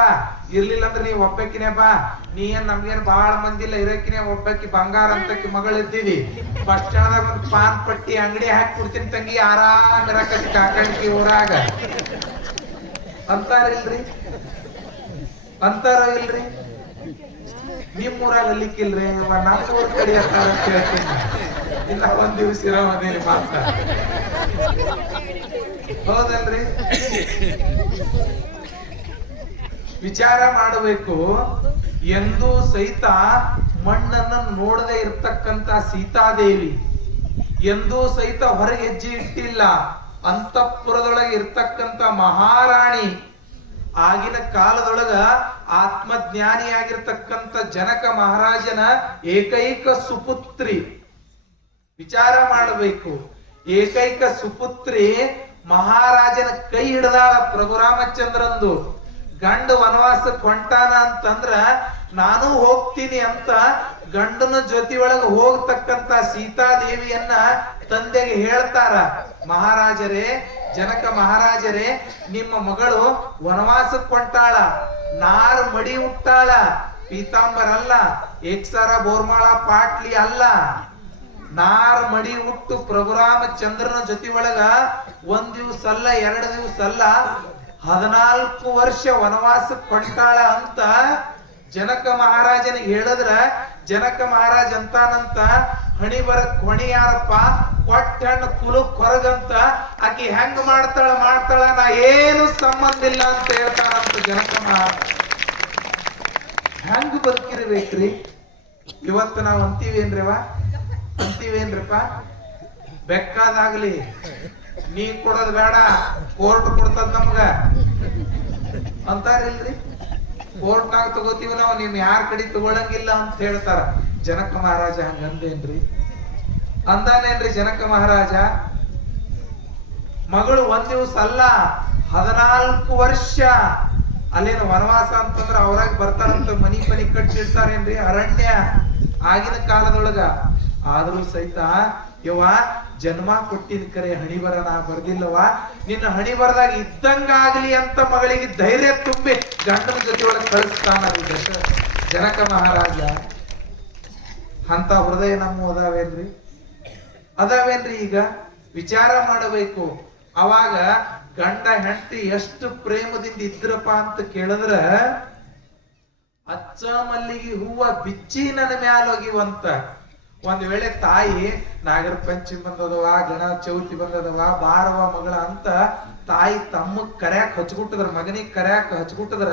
ಇರ್ಲಿಲ್ಲ ಅಂದ್ರೆ ನೀವ್ ಒಬ್ಬಕಿನೇ ಬಾ. ನೀ ಏನ್ ನಮ್ಗೇನ್ ಬಾಳ ಮಂದಿಲ್ಲ, ಇರಕಿನೇ ಒಬ್ಬಕಿ ಬಂಗಾರ ಅಂತಕಿ ಮಗಳಿದ್ದೀವಿ. ಬಸ್ ಸ್ಟ್ಯಾಂಡ್ದಾಗ ಒಂದ್ ಪಾನ್ ಪಟ್ಟಿ ಅಂಗಡಿ ಹಾಕಿ ಕೊಡ್ತೀನಿ ತಂಗಿ, ಆರಾಮ್ ಇರಕತಿ ಕಾಕಂಕಿ ಊರಾಗ ಅಂತಾರಿಲ್ರಿ? ಅಂತಾರ ಇಲ್ರಿ? ನಿಮ್ ಊರಾಗ ಅಲ್ಲಿಕ್ಕಿಲ್ರಿ? ನಮ್ಮ ಊರ್ ಕಡೆ ಅಂತಾರ ಕೇಳ್ತೀನಿ. ಇನ್ನ ಒಂದ್ ದಿವ್ಸ ಇರೋದೇನಿ ಮಾತ್ರ. ಹೌದಲ್ರಿ? ವಿಚಾರ ಮಾಡಬೇಕು. ಎಂದೂ ಸಹಿತ ಮಣ್ಣನ್ನ ನೋಡದೆ ಇರ್ತಕ್ಕಂತ ಸೀತಾದೇವಿ ಎಂದೂ ಸಹಿತ ಹೊರಗೆ ಹೆಜ್ಜೆ ಇಟ್ಟಿಲ್ಲ. ಅಂತಃಪುರದೊಳಗೆ ಇರ್ತಕ್ಕಂತ ಮಹಾರಾಣಿ, ಆಗಿನ ಕಾಲದೊಳಗ ಆತ್ಮಜ್ಞಾನಿಯಾಗಿರ್ತಕ್ಕಂಥ ಜನಕ ಮಹಾರಾಜನ ಏಕೈಕ ಸುಪುತ್ರಿ. ವಿಚಾರ ಮಾಡಬೇಕು. ಏಕೈಕ ಸುಪುತ್ರಿ ಮಹಾರಾಜನ ಕೈ ಹಿಡಿದಾಳ. ಪ್ರಭು ರಾಮಚಂದ್ರಂದು ಗಂಡ ವನವಾಸಕ್ಕೆ ಹೊಂಟಾನ ಅಂತಂದ್ರ ನಾನು ಹೋಗ್ತೀನಿ ಅಂತ ಗಂಡನ ಜೊತೆ ಒಳಗೆ ಹೋಗ್ತಕ್ಕಂತ ಸೀತಾದೇವಿಯನ್ನ ತಂದೆಗೆ ಹೇಳ್ತಾರ. ಮಹಾರಾಜರೇ, ಜನಕ ಮಹಾರಾಜರೇ, ನಿಮ್ಮ ಮಗಳು ವನವಾಸಕ್ಕೆ ಹೊಂಟಾಳ, ನಾರ್ ಮಡಿ ಹುಟ್ಟಾಳ, ಪೀತಾಂಬರ ಅಲ್ಲ, ಏಕ್ಸರ ಬೋರ್ಮಾಳ ಪಾಟ್ಲಿ ಅಲ್ಲ, ನಾರ್ ಮಡಿ ಹುಟ್ಟು ಪ್ರಭುರಾಮಚಂದ್ರನ ಜೊತೆ ಒಳಗ ಒಂದ್ ದಿವ್ಸ ಅಲ್ಲ, 2 ದಿವ್ಸ ಅಲ್ಲ, 14 ವರ್ಷ ವನವಾಸಕ್ಕೆ ಹೊಂಟಾಳ ಅಂತ ಜನಕ ಮಹಾರಾಜನಿಗೆ ಹೇಳಿದ್ರ, ಜನಕ ಮಹಾರಾಜ ಅಂತಾನಂತ, ಹಣಿ ಬರಕ್ ಹೊಣಿ ಯಾರಪ್ಪ, ಕೊಟ್ಟ ಹೆಣ್ಣು ಕುಲಕ್ ಹೊರಗಂತ, ಆಕಿ ಹೆಂಗ್ ಮಾಡ್ತಾಳ ನಾ ಏನು ಸಂಬಂಧ ಇಲ್ಲ ಅಂತ ಹೇಳ್ತಾನಂತ ಜನಕ ಮಹಾರಾಜ. ಹೆಂಗ್ ಬದುಕಿರ್ಬೇಕ್ರಿ? ಇವತ್ತು ನಾವ್ ಅಂತೀವೇನ್ರಿಪ್ಪ, ಬೆಕ್ಕಾದಾಗ್ಲಿ ನೀ ಕೊಡೋದ್ ಬೇಡ, ಕೋರ್ಟ್ ಕೊಡ್ತದ ನಮ್ಗ ಅಂತಾರಿಲ್ರಿ? ಕೋರ್ಟ್ನಾಗ ತಗೋತೀವಿ ನಾವು, ನೀವ್ ಯಾರ ಕಡೆ ತಗೊಳಂಗಿಲ್ಲ ಅಂತ ಹೇಳ್ತಾರ. ಜನಕ ಮಹಾರಾಜ ಹಂಗಂದೇನ್ರಿ? ಅಂದಾನೇನ್ರಿ ಜನಕ ಮಹಾರಾಜ? ಮಗಳು ಒಂದ್ ದಿವ್ಸ ಅಲ್ಲ, 14 ವರ್ಷ ಅಲ್ಲೇನು ವನವಾಸ ಅಂತಂದ್ರ ಅವ್ರಾಗ ಬರ್ತಾರಂತ, ಮನಿ ಕಟ್ಟಿರ್ತಾರೇನ್ರಿ? ಅರಣ್ಯ ಆಗಿನ ಕಾಲದೊಳಗ. ಆದ್ರೂ ಸಹಿತ ಯವ್ವ ಜನ್ಮ ಕೊಟ್ಟಿನ ಕರೆ ಹಣಿ ಬರ ನಾ ಬರ್ದಿಲ್ಲವ, ನಿನ್ನ ಹಣಿ ಬರದಾಗ ಇದ್ದಂಗಾಗ್ಲಿ ಅಂತ ಮಗಳಿಗೆ ಧೈರ್ಯ ತುಂಬಿ ಗಂಡನ ಜೊತೆ ಒಳಗೆ ಕಳಿಸ್ತಾನ ಜನಕ ಮಹಾರಾಜ. ಅಂತ ಹೃದಯ ನಮ್ಮ ಅದಾವೇನ್ರಿ? ಈಗ ವಿಚಾರ ಮಾಡಬೇಕು. ಅವಾಗ ಗಂಡ ಹೆಂಡತಿ ಎಷ್ಟು ಪ್ರೇಮದಿಂದ ಇದ್ರಪ್ಪ ಅಂತ ಕೇಳಿದ್ರ, ಅಚ್ಚ ಮಲ್ಲಿಗೆ ಹೂವ ಬಿಚ್ಚಿ ನನ್ನ ಮ್ಯಾಲೋಗಿವಂತ. ಒಂದ್ ವೇಳೆ ತಾಯಿ ನಾಗರ ಪಂಚಮಿ ಬಂದದವ, ಗಣ ಚೌತಿ ಬಂದದವ, ಬಾರವ ಮಗಳ ಅಂತ ತಾಯಿ ತಮ್ಮ ಕರ್ಯಾಕ್ ಹಚ್ಬಿಟ್ಟದ್ರ, ಮಗನಿಗೆ ಕರ್ಯಾಕ್ ಹಚ್ಬಿಟ್ಟದ್ರ,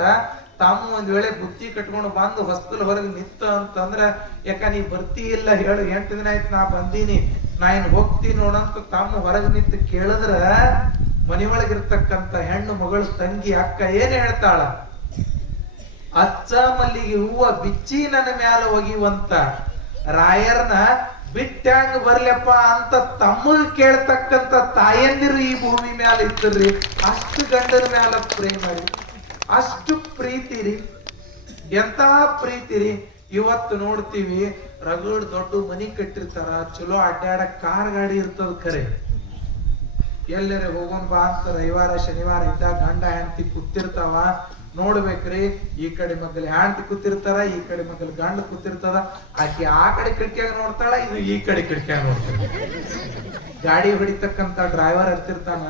ತಮ್ಮ ಒಂದ್ ವೇಳೆ ಬುತ್ತಿ ಕಟ್ಕೊಂಡು ಬಂದು ಹೊಸ್ತಲ್ ಹೊರಗೆ ನಿತ್ತ ಅಂತಂದ್ರ, ಯಾಕ ನೀ ಬರ್ತಿ ಇಲ್ಲ ಹೇಳು, 8 ದಿನ ಆಯ್ತು ನಾ ಬಂದೀನಿ, ನಾ ಇನ್ ಹೋಗ್ತೀನಿ ನೋಡಂತ ತಮ್ಮ ಹೊರಗೆ ನಿಂತು ಕೇಳಿದ್ರ, ಮನೆಯೊಳಗಿರ್ತಕ್ಕಂತ ಹೆಣ್ಣು ಮಗಳು ತಂಗಿ ಅಕ್ಕ ಏನ್ ಹೇಳ್ತಾಳ? ಅಚ್ಚ ಮಲ್ಲಿಗೆ ಹೂವ ಬಿಚ್ಚಿ ನನ್ನ ಮ್ಯಾಲ ಒಗಿವಂತ. ರಾಯರ್ನ ಬಿಟ್ಟಂಗ ಬರ್ಲಪ್ಪ ಅಂತ ತಮ್ಮಗ್ ಕೇಳ್ತಕ್ಕಂತ ತಾಯಂದಿರು ಈ ಭೂಮಿ ಮ್ಯಾಲ ಇದ್ರಿ. ಅಷ್ಟು ಗಂಡನ ಮ್ಯಾಲ ಪ್ರೇಮ ರೀ, ಅಷ್ಟು ಪ್ರೀತಿ ರೀ. ಎಂತ ಪ್ರೀತಿ ರೀ. ಇವತ್ತು ನೋಡ್ತೀವಿ ರಗಡ್ ದೊಡ್ಡ ಮನಿ ಕಟ್ಟಿರ್ತಾರ, ಚಲೋ ಅಡ್ಡಾಡಕ್ ಕಾರ್ ಗಾಡಿ ಇರ್ತದ, ಖರೆ ಎಲ್ಲರೇ ಹೋಗೋಣ ಬಾ ಅಂತ ರವಿವಾರ ಶನಿವಾರ ಇದ್ದಾಗ ಗಂಡ ಹೆಂಡತಿ ಕೂತಿರ್ತಾವ. ನೋಡ್ಬೇಕ್ರಿ, ಈ ಕಡೆ ಮಗಲ್ ಹೆಂಡತಿ ಕೂತಿರ್ತಾರ, ಈ ಕಡೆ ಮಗಲ್ ಗಂಡ ಕೂತಿರ್ತದ. ಆಕಿ ಆ ಕಡೆ ಕಿಟಕಿಯಾಗ ನೋಡ್ತಾಳ, ಇದು ಈ ಕಡೆ ಕಿಟಕಿಯಾಗ ನೋಡ್ತಾಳ. ಗಾಡಿ ಹೊಡಿತಕ್ಕಂತ ಡ್ರೈವರ್ ಇರ್ತಿರ್ತಾನ,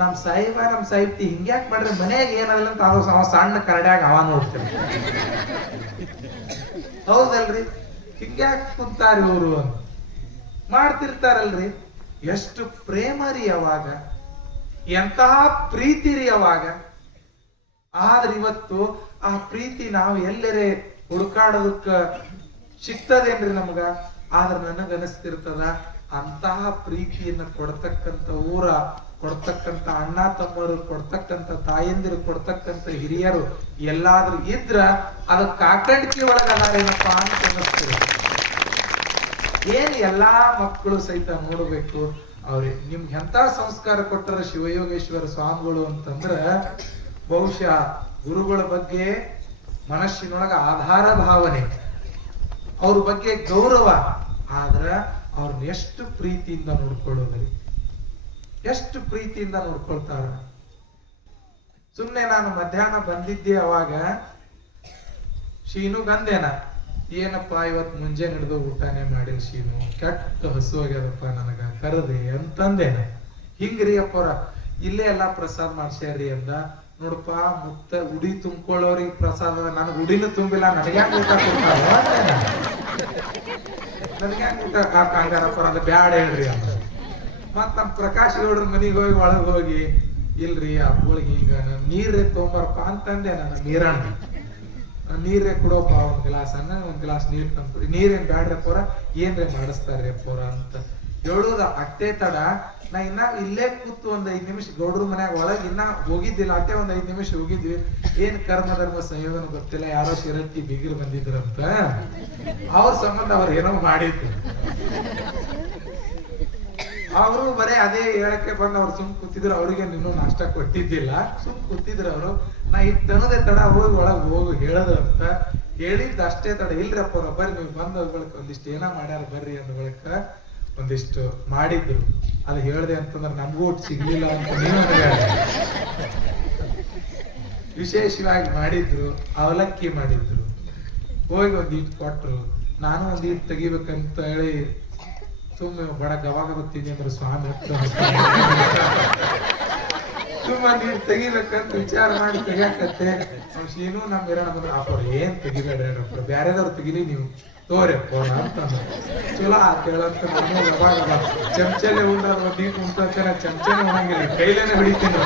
ನಮ್ ಸಾಹಿಬತಿ ಹಿಂಗ್ಯಾಕ್ ಮಾಡ್ರಿ ಮನ್ಯಾಗ ಏನಲ್ಲ ಅಂತ ಅವ ಸಣ್ಣ ಕರಡ್ಯಾಗ ಅವ ನೋಡ್ತೀವಿ. ಹೌದಲ್ರಿ, ಹಿಂಗ್ಯಾಕ್ ಕುಂತಾರಿ ಇವ್ರು ಅಂತ ಮಾಡ್ತಿರ್ತಾರಲ್ರಿ. ಎಷ್ಟು ಪ್ರೇಮ ರೀ ಅವಾಗ, ಎಂತಹ ಪ್ರೀತಿ ರೀ ಅವಾಗ. ಆದ್ರೆ ಇವತ್ತು ಆ ಪ್ರೀತಿ ನಾವು ಎಲ್ಲರೇ ಹುಡುಕಾಡೋದಕ್ಕ ಸಿಗ್ತದೇನ್ರಿ ನಮಗ? ಆದ್ರೆ ನನಗ ಅನಿಸ್ತಿರ್ತದ, ಅಂತಹ ಪ್ರೀತಿಯನ್ನ ಕೊಡ್ತಕ್ಕಂತ ಊರ, ಕೊಡ್ತಕ್ಕಂತ ಅಣ್ಣ ತಮ್ಮರು, ಕೊಡ್ತಕ್ಕಂತ ತಾಯಂದಿರು, ಕೊಡ್ತಕ್ಕಂತ ಹಿರಿಯರು ಎಲ್ಲಾದ್ರೂ ಇದ್ರ ಅದ ಕಾಕಂಡಿಕೆ ಒಳಗದಾರೇನಪ್ಪ ಅಂತ ಅನಿಸ್ತದೆ. ಏನ್ ಎಲ್ಲಾ ಮಕ್ಕಳು ಸಹಿತ ನೋಡ್ಬೇಕು, ಅವ್ರಿಗೆ ನಿಮ್ಗೆ ಎಂತ ಸಂಸ್ಕಾರ ಕೊಟ್ಟರ ಶಿವಯೋಗೇಶ್ವರ ಸ್ವಾಮಿಗಳು ಅಂತಂದ್ರ, ಬಹುಶಃ ಗುರುಗಳ ಬಗ್ಗೆ ಮನಸ್ಸಿನೊಳಗ ಆಧಾರ ಭಾವನೆ, ಅವ್ರ ಬಗ್ಗೆ ಗೌರವ, ಆದ್ರ ಅವ್ರನ್ನ ಎಷ್ಟು ಪ್ರೀತಿಯಿಂದ ನೋಡ್ಕೊಳ್ಳೋದ್ರಿ, ಎಷ್ಟು ಪ್ರೀತಿಯಿಂದ ನೋಡ್ಕೊಳ್ತಾರ. ಸುಮ್ನೆ ನಾನು ಮಧ್ಯಾಹ್ನ ಬಂದಿದ್ದೆ, ಅವಾಗ ಶೀನು ಗಂದೇನ, ಏನಪ್ಪ ಇವತ್ ಮುಂಜಾನೆ ಹಿಡಿದು ಊಟನೇ ಮಾಡಿಲ್ಲ ಶೀನು, ಕೆಟ್ಟ ಹಸು ಆಗ್ಯದಪ್ಪ ನನಗ, ಕರದೆ ಅಂತಂದೇನ. ಹಿಂಗ್ರಿ ಅಪ್ಪರ ಇಲ್ಲೇ ಎಲ್ಲಾ ಪ್ರಸಾದ ಮಾಡ್ಸ್ಯಾರ್ರಿ ಅಂದ. ನೋಡಪ್ಪ, ಮುಕ್ತ ಉಡಿ ತುಂಬ್ಕೊಳ್ಳೋರಿಗೆ ಪ್ರಸಾದ, ನನಗೆ ಉಡಿನೂ ತುಂಬಿಲ್ಲ, ನನಗ್ಯಾಂಗ ಊಟ ಕೊಡ್ತಾರ, ನನಗ್ಯಾಂಗ ಊಟ ಹಂಗಾರಪ್ಪ ಅಂದ. ಬ್ಯಾಡ ಹೇಳ್ರಿ ಅಂತ ಮತ್ ನಮ್ ಪ್ರಕಾಶ್ ಗೌಡ್ರ ಮನಿಗೆ ಹೋಗಿ ಒಳಗ್ ಹೋಗಿ, ಇಲ್ರಿ ಅಪ್ಪಳಿಗೆ ಈಗ ನೀರೇ ತೊಂಬರಪ್ಪ ಅಂತಂದೆ. ನನ್ನ ನೀರಣ್ಣ ನೀರೇ ಕೊಡೋಪ್ಪ, ಒಂದ್ ಗ್ಲಾಸ್ ಅನ್ನ ಒಂದ್ ಗ್ಲಾಸ್ ನೀರ್ ತಂದ್ಕೊಡಿ. ನೀರೇನ್ ಬ್ಯಾಡ್ರಪ್ಪರ, ಏನ್ರೇ ಮಾಡಿಸ್ತಾರ್ರಿ ಅಪ್ಪರ ಅಂತ ಹೇಳುದ. ಅಟ್ಟೆ ತಡ ನಾ ಇನ್ನ ಇಲ್ಲೇ ಕೂತು ಒಂದ್ 5 ನಿಮಿಷ ಗೌಡ್ರ ಮನ್ಯಾಗ ಒಳಗ್ ಇನ್ನ ಹೋಗಿದ್ದಿಲ್ಲ, ಅಟ್ಟೆ ಒಂದ್ 5 ನಿಮಿಷ ಹೋಗಿದ್ವಿ. ಏನ್ ಕರ್ಮ ಧರ್ಮ ಸಂಯೋಗನ ಗೊತ್ತಿಲ್ಲ, ಯಾರೋ ಶಿರತ್ತಿ ಬಿಗಿರ್ ಬಂದಿದ್ರಂತ, ಅವ್ರ ಸಂಬಂಧ ಅವ್ರ ಏನೋ ಮಾಡಿದ್ರು. ಅವರು ಬರೇ ಅದೇ ಹೇಳಕ್ಕೆ ಬಂದ್ ಅವ್ರು ಸುಮ್ ಕೂತಿದ್ರು. ಅವ್ರಿಗೆ ನೀನು ನಾಷ್ಟ ಕೊಟ್ಟಿದ್ದಿಲ್ಲ, ಸುಮ್ ಕೂತಿದ್ರು ಅವರು. ನಾ ಇಟ್ಟನದೇ ತಡ ಹೋಗಿ ಒಳಗ್ ಹೋಗಿ ಹೇಳದಂತ ಹೇಳಿದ್ ಅಷ್ಟೇ ತಡ. ಇಲ್ರಪ್ಪ ಬರ್ರಿ ನೀವು ಬಂದ ಬಳಿಕ ಒಂದಿಷ್ಟು ಏನ ಮಾಡ್ಯಾರ ಬರ್ರಿ ಅಂದ ಬಳಿಕ ಒಂದಿಷ್ಟು ಮಾಡಿದ್ರು. ಅದು ಹೇಳ್ದೆ ಅಂತಂದ್ರೆ ನಮಗೂ ಸಿಗ್ಲಿಲ್ಲ ಅಂತ ನೀವು ವಿಶೇಷವಾಗಿ ಮಾಡಿದ್ರು. ಅವಲಕ್ಕಿ ಮಾಡಿದ್ರು, ಹೋಗಿ ಒಂದೀಟ್ ಕೊಟ್ರು. ನಾನು ಒಂದೀಟ್ ತೆಗಿಬೇಕಂತ ಹೇಳಿ ಸುಮ್ಮನೆ ಬಡ ಗವಾಗ ಗೊತ್ತಿದ್ದೆ ಅಂದ್ರೆ ಸ್ವಾಮಿ ತುಂಬ ನೀರು ತೆಗಿಬೇಕಂತ ವಿಚಾರ ಮಾಡಿ ತೆಗಿಯಾಕತ್ತೆ. ಶೀನು ನಮ್ ಇರೋಣ ಬಂದ್ರೆ ಅಪ್ಪವ್ರು ಏನ್ ತೆಗಿಬೇಡ ಹೇಳಪ್ಪ, ಬ್ಯಾರೆದವ್ರು ತೆಗಿಲಿ ನೀವು ತೋರಪ್ಪ ಅಂತಂದ್ರೆ ಚಲೋ ಕೇಳಂತ. ನಾನು ಗವಾಗ ಚಮಚಲೆ ಉಂಡ್ರ ನೀಟ್ ಉಂಟ ಚಮಚನೆ ಉಣಂಗಿಲ್ಲ, ಕೈಲೇನೆ ಹಿಡಿತೀನಿ.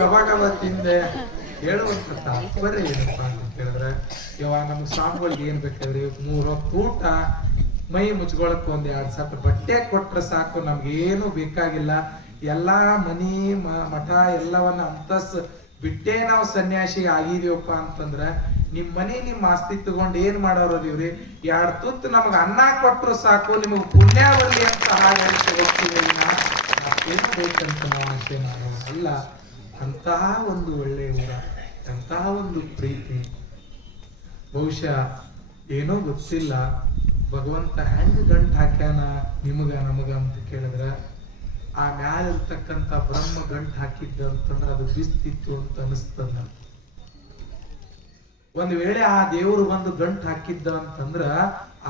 ಗಬ ಗಬ ತಿಂದೆ. ಹೇಳುವಂತ ತಾತ್ಪರ್ಯ ಏನಪ್ಪಾ ಅಂತ ಕೇಳಿದ್ರೆ, ಇವಾಗ ನಮ್ ಸ್ವಾಮಿಗಳಿಗೆ ಏನ್ ಬೇಕಾದ್ರಿ, 3 ಹೊತ್ತು ಊಟ, ಮೈ ಮುಚ್ಕೊಳಕ್ 1-2 ಸಟ್ ಬಟ್ಟೆ ಕೊಟ್ರೆ ಸಾಕು, ನಮ್ಗೇನು ಬೇಕಾಗಿಲ್ಲ. ಎಲ್ಲಾ ಮನಿ ಮಠ ಎಲ್ಲವನ್ನ ಅಂತಸ್ ಬಿಟ್ಟೇ ನಾವು ಸನ್ಯಾಸಿ ಆಗಿದೀವಪ್ಪ ಅಂತಂದ್ರ, ನಿಮ್ ಮನಿ ನಿಮ್ ಆಸ್ತಿ ತಗೊಂಡ್ ಏನ್ ಮಾಡೋರದೀವ್ರಿ? 2 ತುತ್ತು ನಮಗ್ ಅನ್ನ ಕೊಟ್ರು ಸಾಕು, ನಿಮಗ್ ಪುಣ್ಯ ಬರ್ಲಿ ಅಂತ ಹೋಗ್ತೀವಿ. ನಾವೇನು ಬೇಕಂತ ನಾವು ಆಸೆ ಮಾಡೋಲ್ಲ. ಅಂತಹ ಒಂದು ಒಳ್ಳೆಯ ಊರ, ಅಂತಹ ಒಂದು ಪ್ರೀತಿ. ಬಹುಶಃ ಏನೋ ಗೊತ್ತಿಲ್ಲ, ಭಗವಂತ ಹೆಂಗ್ ಗಂಟ್ ಹಾಕ್ಯಾನ ನಿಮಗ ನಮಗ ಅಂತ ಕೇಳಿದ್ರ, ಆ ಮ್ಯಾಲ ಇರ್ತಕ್ಕಂತ ಬ್ರಹ್ಮ ಗಂಟ್ ಹಾಕಿದ್ದ ಅಂತಂದ್ರ ಅದು ಬಿಸ್ತಿತ್ತು ಅಂತ ಅನಿಸ್ತದ. ಒಂದ್ ವೇಳೆ ಆ ದೇವರು ಬಂದು ಗಂಟ್ ಹಾಕಿದ್ದ ಅಂತಂದ್ರ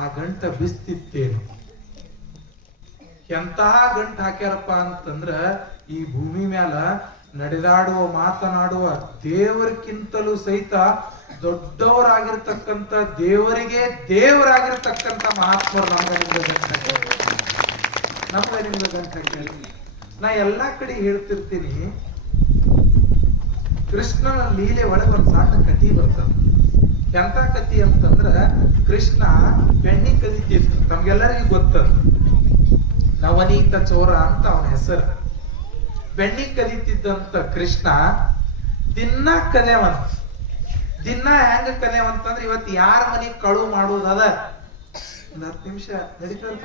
ಆ ಗಂಟ ಬಿಸ್ತಿತ್ತೇನು? ಎಂತಹ ಗಂಟ್ ಹಾಕ್ಯಾರಪ್ಪ ಅಂತಂದ್ರ, ಈ ಭೂಮಿ ಮ್ಯಾಲ ನಡೆದಾಡುವ ಮಾತನಾಡುವ ದೇವರಿಗಿಂತಲೂ ಸಹಿತ ದೊಡ್ಡವರಾಗಿರ್ತಕ್ಕಂಥ ದೇವರಿಗೆ ದೇವರಾಗಿರ್ತಕ್ಕಂಥ ಮಹಾತ್ಮರು ನಮ್ಗೆ ನಿಮ್ಗೆ ಗಂಟ ಕೇಳಿ. ನಾ ಎಲ್ಲಾ ಕಡೆ ಹೇಳ್ತಿರ್ತೀನಿ, ಕೃಷ್ಣನ ಲೀಲೆ ಒಳಗೆ ಒಂದ್ ಸಣ್ಣ ಕಥೆ ಬರ್ತದ. ಎಂತ ಕಥೆ ಅಂತಂದ್ರ, ಕೃಷ್ಣ ಬೆಣ್ಣಿ ಕಲಿತಿತ್ತು, ನಮ್ಗೆಲ್ಲರಿಗೂ ಗೊತ್ತದ. ನವನೀತ ಚೋರ ಅಂತ ಅವನ ಹೆಸರು. ಬೆಣ್ಣಿ ಕಲಿತಿದ್ದಂತ ಕೃಷ್ಣ ದಿನ ಕದೇವಂತ. ದಿನ ಹೆಂಗ ಕದೇವಂತಂದ್ರ, ಇವತ್ತು ಯಾರ ಮನಿ ಕಳು ಮಾಡುವುದದ 10 ನಿಮಿಷ ನಡೀತದಲ್ಪ.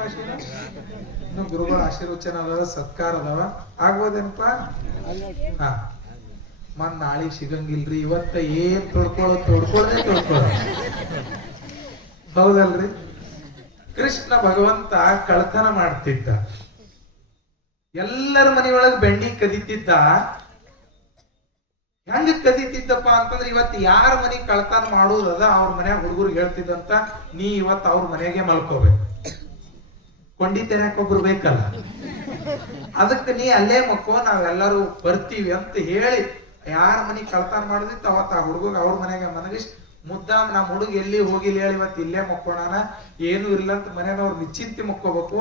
ಇನ್ನು ಗುರುಗಳ ಆಶೀರ್ವಚನ ಅದಾವ, ಸತ್ಕಾರ ಅದಾವ, ಆಗ್ಬೋದೇನಪ್ಪ? ಹಾ, ನಾಳಿಗೆ ಸಿಗಂಗಿಲ್ರಿ, ಇವತ್ತ ಏನ್ ತೊಡ್ಕೊಳ್ಳೋದೇ ಹೌದಲ್ರಿ? ಕೃಷ್ಣ ಭಗವಂತ ಕಳ್ತನ ಮಾಡ್ತಿದ್ದ, ಎಲ್ಲರ ಮನೆಯೊಳಗೆ ಬೆಣ್ಣಿ ಕದಿತಿದ್ದ. ಹೆಂಗ ಕದಿತಿದ್ದಪ್ಪ ಅಂತಂದ್ರೆ, ಇವತ್ತು ಯಾರ ಮನೆ ಕಳ್ತನ ಮಾಡುವುದದ ಅವ್ರ ಮನ್ಯಾಗ ಹುಡುಗರಿಗೆ ಹೇಳ್ತಿದ್ದಂತ, ನೀ ಇವತ್ತು ಅವ್ರ ಮನೆಗೆ ಮಲ್ಕೋಬೇಕು, ಕೊಂಡಿ ತೆರ್ಯಾಕ ಒಬ್ರು ಬೇಕಲ್ಲ, ಅದಕ್ಕೆ ನೀ ಅಲ್ಲೇ ಮಕ್ಕೋ, ನಾವೆಲ್ಲರೂ ಬರ್ತೀವಿ ಅಂತ ಹೇಳಿ ಯಾರ ಮನೆ ಕಳ್ತನ ಮಾಡುದಿತ್ತು ಅವತ್ತು ಆ ಹುಡುಗ ಅವ್ರ ಮನೆಗೆ ಮನಗಿಸ್ ಮುದ್ದಾಮ್ ನಮ್ಮ ಹುಡುಗ ಎಲ್ಲಿ ಹೋಗಿಲ್ಲ ಹೇಳಿ ಇವತ್ತು ಇಲ್ಲೇ ಮಕ್ಕೋಣ, ಏನು ಇಲ್ಲ ಅಂತ ಮನೆಯವ್ರು ನಿಶ್ಚಿಂತೆ ಮಕ್ಕೋಬೇಕು.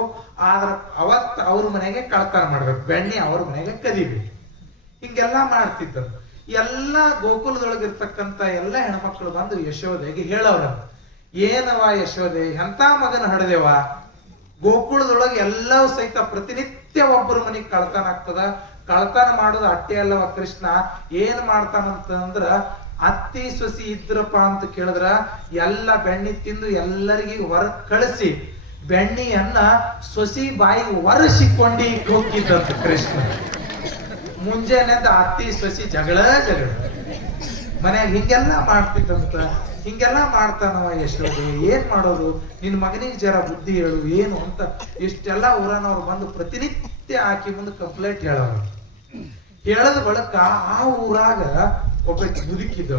ಆದ್ರ ಅವತ್ ಅವ್ರ ಮನೆಗೆ ಕಳ್ತನ ಮಾಡ್ಬೇಕು, ಬೆಣ್ಣಿ ಅವ್ರ ಮನೆಗೆ ಕದಿಬೇಕು. ಹಿಂಗೆಲ್ಲಾ ಮಾಡ್ತಿದ್ದ. ಎಲ್ಲಾ ಗೋಕುಲದೊಳಗಿರ್ತಕ್ಕಂತ ಎಲ್ಲ ಹೆಣ್ಮಕ್ಳು ಬಂದು ಯಶೋದೆಗೆ ಹೇಳವ್ರ, ಏನವ ಯಶೋದೆ, ಎಂತ ಮಗನ ಹಡದೇವ, ಗೋಕುಲದೊಳಗೆ ಎಲ್ಲವೂ ಸಹಿತ ಪ್ರತಿನಿತ್ಯ ಒಬ್ಬರ ಮನೆಗೆ ಕಳ್ತನ ಆಗ್ತದ. ಕಳ್ತನ ಮಾಡೋದು ಅಟ್ಟೆ ಅಲ್ಲವ, ಕೃಷ್ಣ ಏನ್ ಮಾಡ್ತಾನಂತಂದ್ರ, ಅತ್ತಿ ಸೊಸಿ ಇದ್ರಪ್ಪ ಅಂತ ಕೇಳಿದ್ರ ಎಲ್ಲ ಬೆಣ್ಣಿ ತಿಂದು ಎಲ್ಲರಿಗೂ ಹೊರ ಕಳಿಸಿ ಬೆಣ್ಣಿಯನ್ನ ಸೊಸಿ ಬಾಯಿಗೆ ಒರೆಸಿಕೊಂಡಿ ಹೋಗಿದ್ದಂತ ಕೃಷ್ಣ. ಮುಂಜಾನೆದ ಅತ್ತಿ ಸೊಸಿ ಜಗಳ ಮನ್ಯಾಗ ಹಿಂಗೆಲ್ಲಾ ಮಾಡ್ತಿದ್ದಂತ. ಹಿಂಗೆಲ್ಲಾ ಮಾಡ್ತಾನವ ಯಶೋದೆ, ಏನ್ ಮಾಡೋದು, ನಿನ್ ಮಗನಿಗೆ ಜರ ಬುದ್ಧಿ ಹೇಳು ಏನು ಅಂತ ಇಷ್ಟೆಲ್ಲಾ ಊರನವ್ರು ಬಂದು ಪ್ರತಿನಿತ್ಯ ಆಕಿ ಮುಂದೆ ಕಂಪ್ಲೇಂಟ್ ಹೇಳವ್ರು. ಹೇಳದ ಬಳಿಕ ಆ ಊರಾಗ ಒಬ್ಬ ಮುದುಕಿದ್ದ,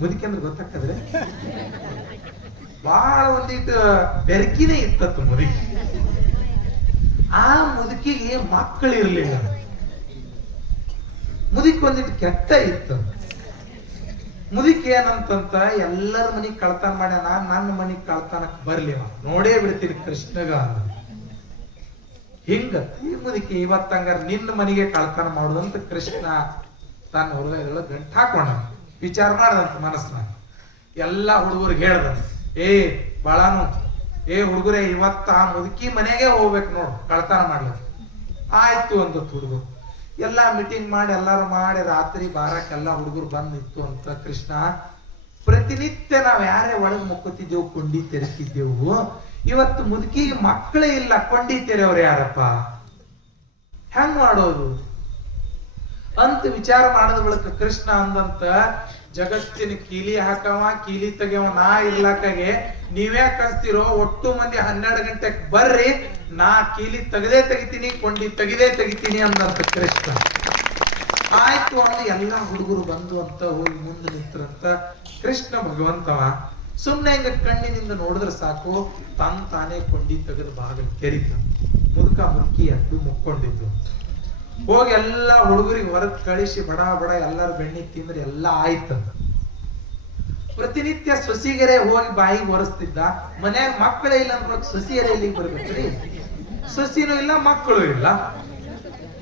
ಮುದುಕಿ ಅಂದ್ರೆ ಗೊತ್ತಾಕದ್ರೆ ಬಹಳ ಒಂದಿಟ್ಟು ಬೆರಕಿನೇ ಇತ್ತತ್ತು ಮುದುಕಿ. ಆ ಮುದುಕಿಗೆ ಮಕ್ಕಳಿರ್ಲಿಲ್ಲ, ಮುದುಕಿ ಒಂದಿಟ್ಟು ಕೆಟ್ಟ ಇತ್ತು. ಮುದುಕಿ ಏನಂತಂತ ಎಲ್ಲರ ಮನಿಗ್ ಕಳ್ತನ ಮಾಡ್ಯಾನ, ನನ್ನ ಮನಿಗ್ ಕಳ್ತನಕ್ ಬರ್ಲಿವ, ನೋಡೇ ಬಿಡ್ತೀನಿ ಕೃಷ್ಣಗ ಅಂದ. ಹಿಂಗ ಈ ಮುದುಕಿ ಇವತ್ತಂಗಾರ ನಿನ್ನ ಮನೆಗೆ ಕಳ್ತನ ಮಾಡುದಂತ ಕೃಷ್ಣ ತನ್ನ ಹೃದಯದೊಳಗೆ ಗಂಟು ಹಾಕೋಣ ವಿಚಾರ ಮಾಡದಂತ ಮನಸ್ಸನ್ನ. ಎಲ್ಲಾ ಹುಡುಗರಿಗೆ ಹೇಳ್ದ, ಏ ಬಾಳಾನು, ಏ ಹುಡುಗರೇ, ಇವತ್ತ ಆ ಮುದುಕಿ ಮನೆಗೆ ಹೋಗ್ಬೇಕು ನೋಡು ಕಳ್ತನ ಮಾಡ್ಲಿಕ್ಕೆ. ಆಯ್ತು ಅಂದತ್ ಹುಡುಗರು. ಎಲ್ಲಾ ಮೀಟಿಂಗ್ ಮಾಡಿ ಎಲ್ಲಾರು ಮಾಡಿ ರಾತ್ರಿ ಬಾರಕ್ಕೆಲ್ಲಾ ಹುಡುಗರು ಬಂದ್ ನಿಂತು ಅಂತ ಕೃಷ್ಣ, ಪ್ರತಿನಿತ್ಯ ನಾವ್ ಯಾರೇ ಒಳಗ್ ಮುಕ್ಕುತ್ತಿದ್ದೆವು, ಕೊಂಡಿ ತೆರೆತಿದ್ದೆವು, ಇವತ್ತು ಮುದುಕಿಗೆ ಮಕ್ಕಳೇ ಇಲ್ಲ, ಕೊಂಡಿ ತೆರೆಯವ್ರು ಯಾರಪ್ಪ, ಹೆಂಗ್ ಮಾಡೋದು ಅಂತ ವಿಚಾರ ಮಾಡಿದ ಬಳಿಕ ಕೃಷ್ಣ ಅಂದಂತ, ಜಗತ್ತಿನ ಕೀಲಿ ಹಾಕವ ಕೀಲಿ ತೆಗೆಯವ ನಾ ಇರ್ಲಾಕಾಗೆ ನೀವ್ಯಾಕೆ ಕಳಿಸ್ತಿರೋ, ಒಟ್ಟು ಮಂದಿ 12 ಗಂಟೆಗೆ ಬರ್ರಿ, ನಾ ಕೀಲಿ ತೆಗಿತೀನಿ, ಕೊಂಡಿ ತೆಗಿತೀನಿ ಅಂದಂತ ಕೃಷ್ಣ. ಆಯ್ತು ಅವನು ಎಲ್ಲಾ ಹುಡುಗರು ಬಂದು ಅಂತ ಹೋಗಿ ಮುಂದೆ ನಿಂತರಂತ. ಕೃಷ್ಣ ಭಗವಂತವ ಸುಮ್ನೆ ಹಿಂಗ ಕಣ್ಣಿನಿಂದ ನೋಡಿದ್ರೆ ಸಾಕು, ತಾನೇ ಕೊಂಡಿ ತೆಗೆದು ಬಾಗಿಲು ತೆರೀತ. ಮುದುಕಿ ಅಡ್ಡು ಮುಕ್ಕೊಂಡಿದ್ದು. ಹೋಗಿ ಎಲ್ಲಾ ಹುಡುಗರಿಗೆ ಹೊರಗ್ ಕಳಿಸಿ ಬಡ ಎಲ್ಲಾರು ಬೆಣ್ಣಿ ತಿಂದ್ರೆ ಎಲ್ಲಾ ಆಯ್ತ. ಪ್ರತಿನಿತ್ಯ ಸೊಸಿಗೆರೆ ಹೋಗಿ ಬಾಯಿಗೆ ಒರೆಸ್ತಿದ್ದ. ಮನ್ಯಾಗ ಮಕ್ಕಳೇ ಇಲ್ಲ ಅಂದ್ರ ಸೊಸಿಗೆರೆ ಇಲ್ಲಿಗೆ ಬರ್ಬೇಕ್ರಿ, ಸೊಸಿನೂ ಇಲ್ಲ ಮಕ್ಕಳು ಇಲ್ಲ.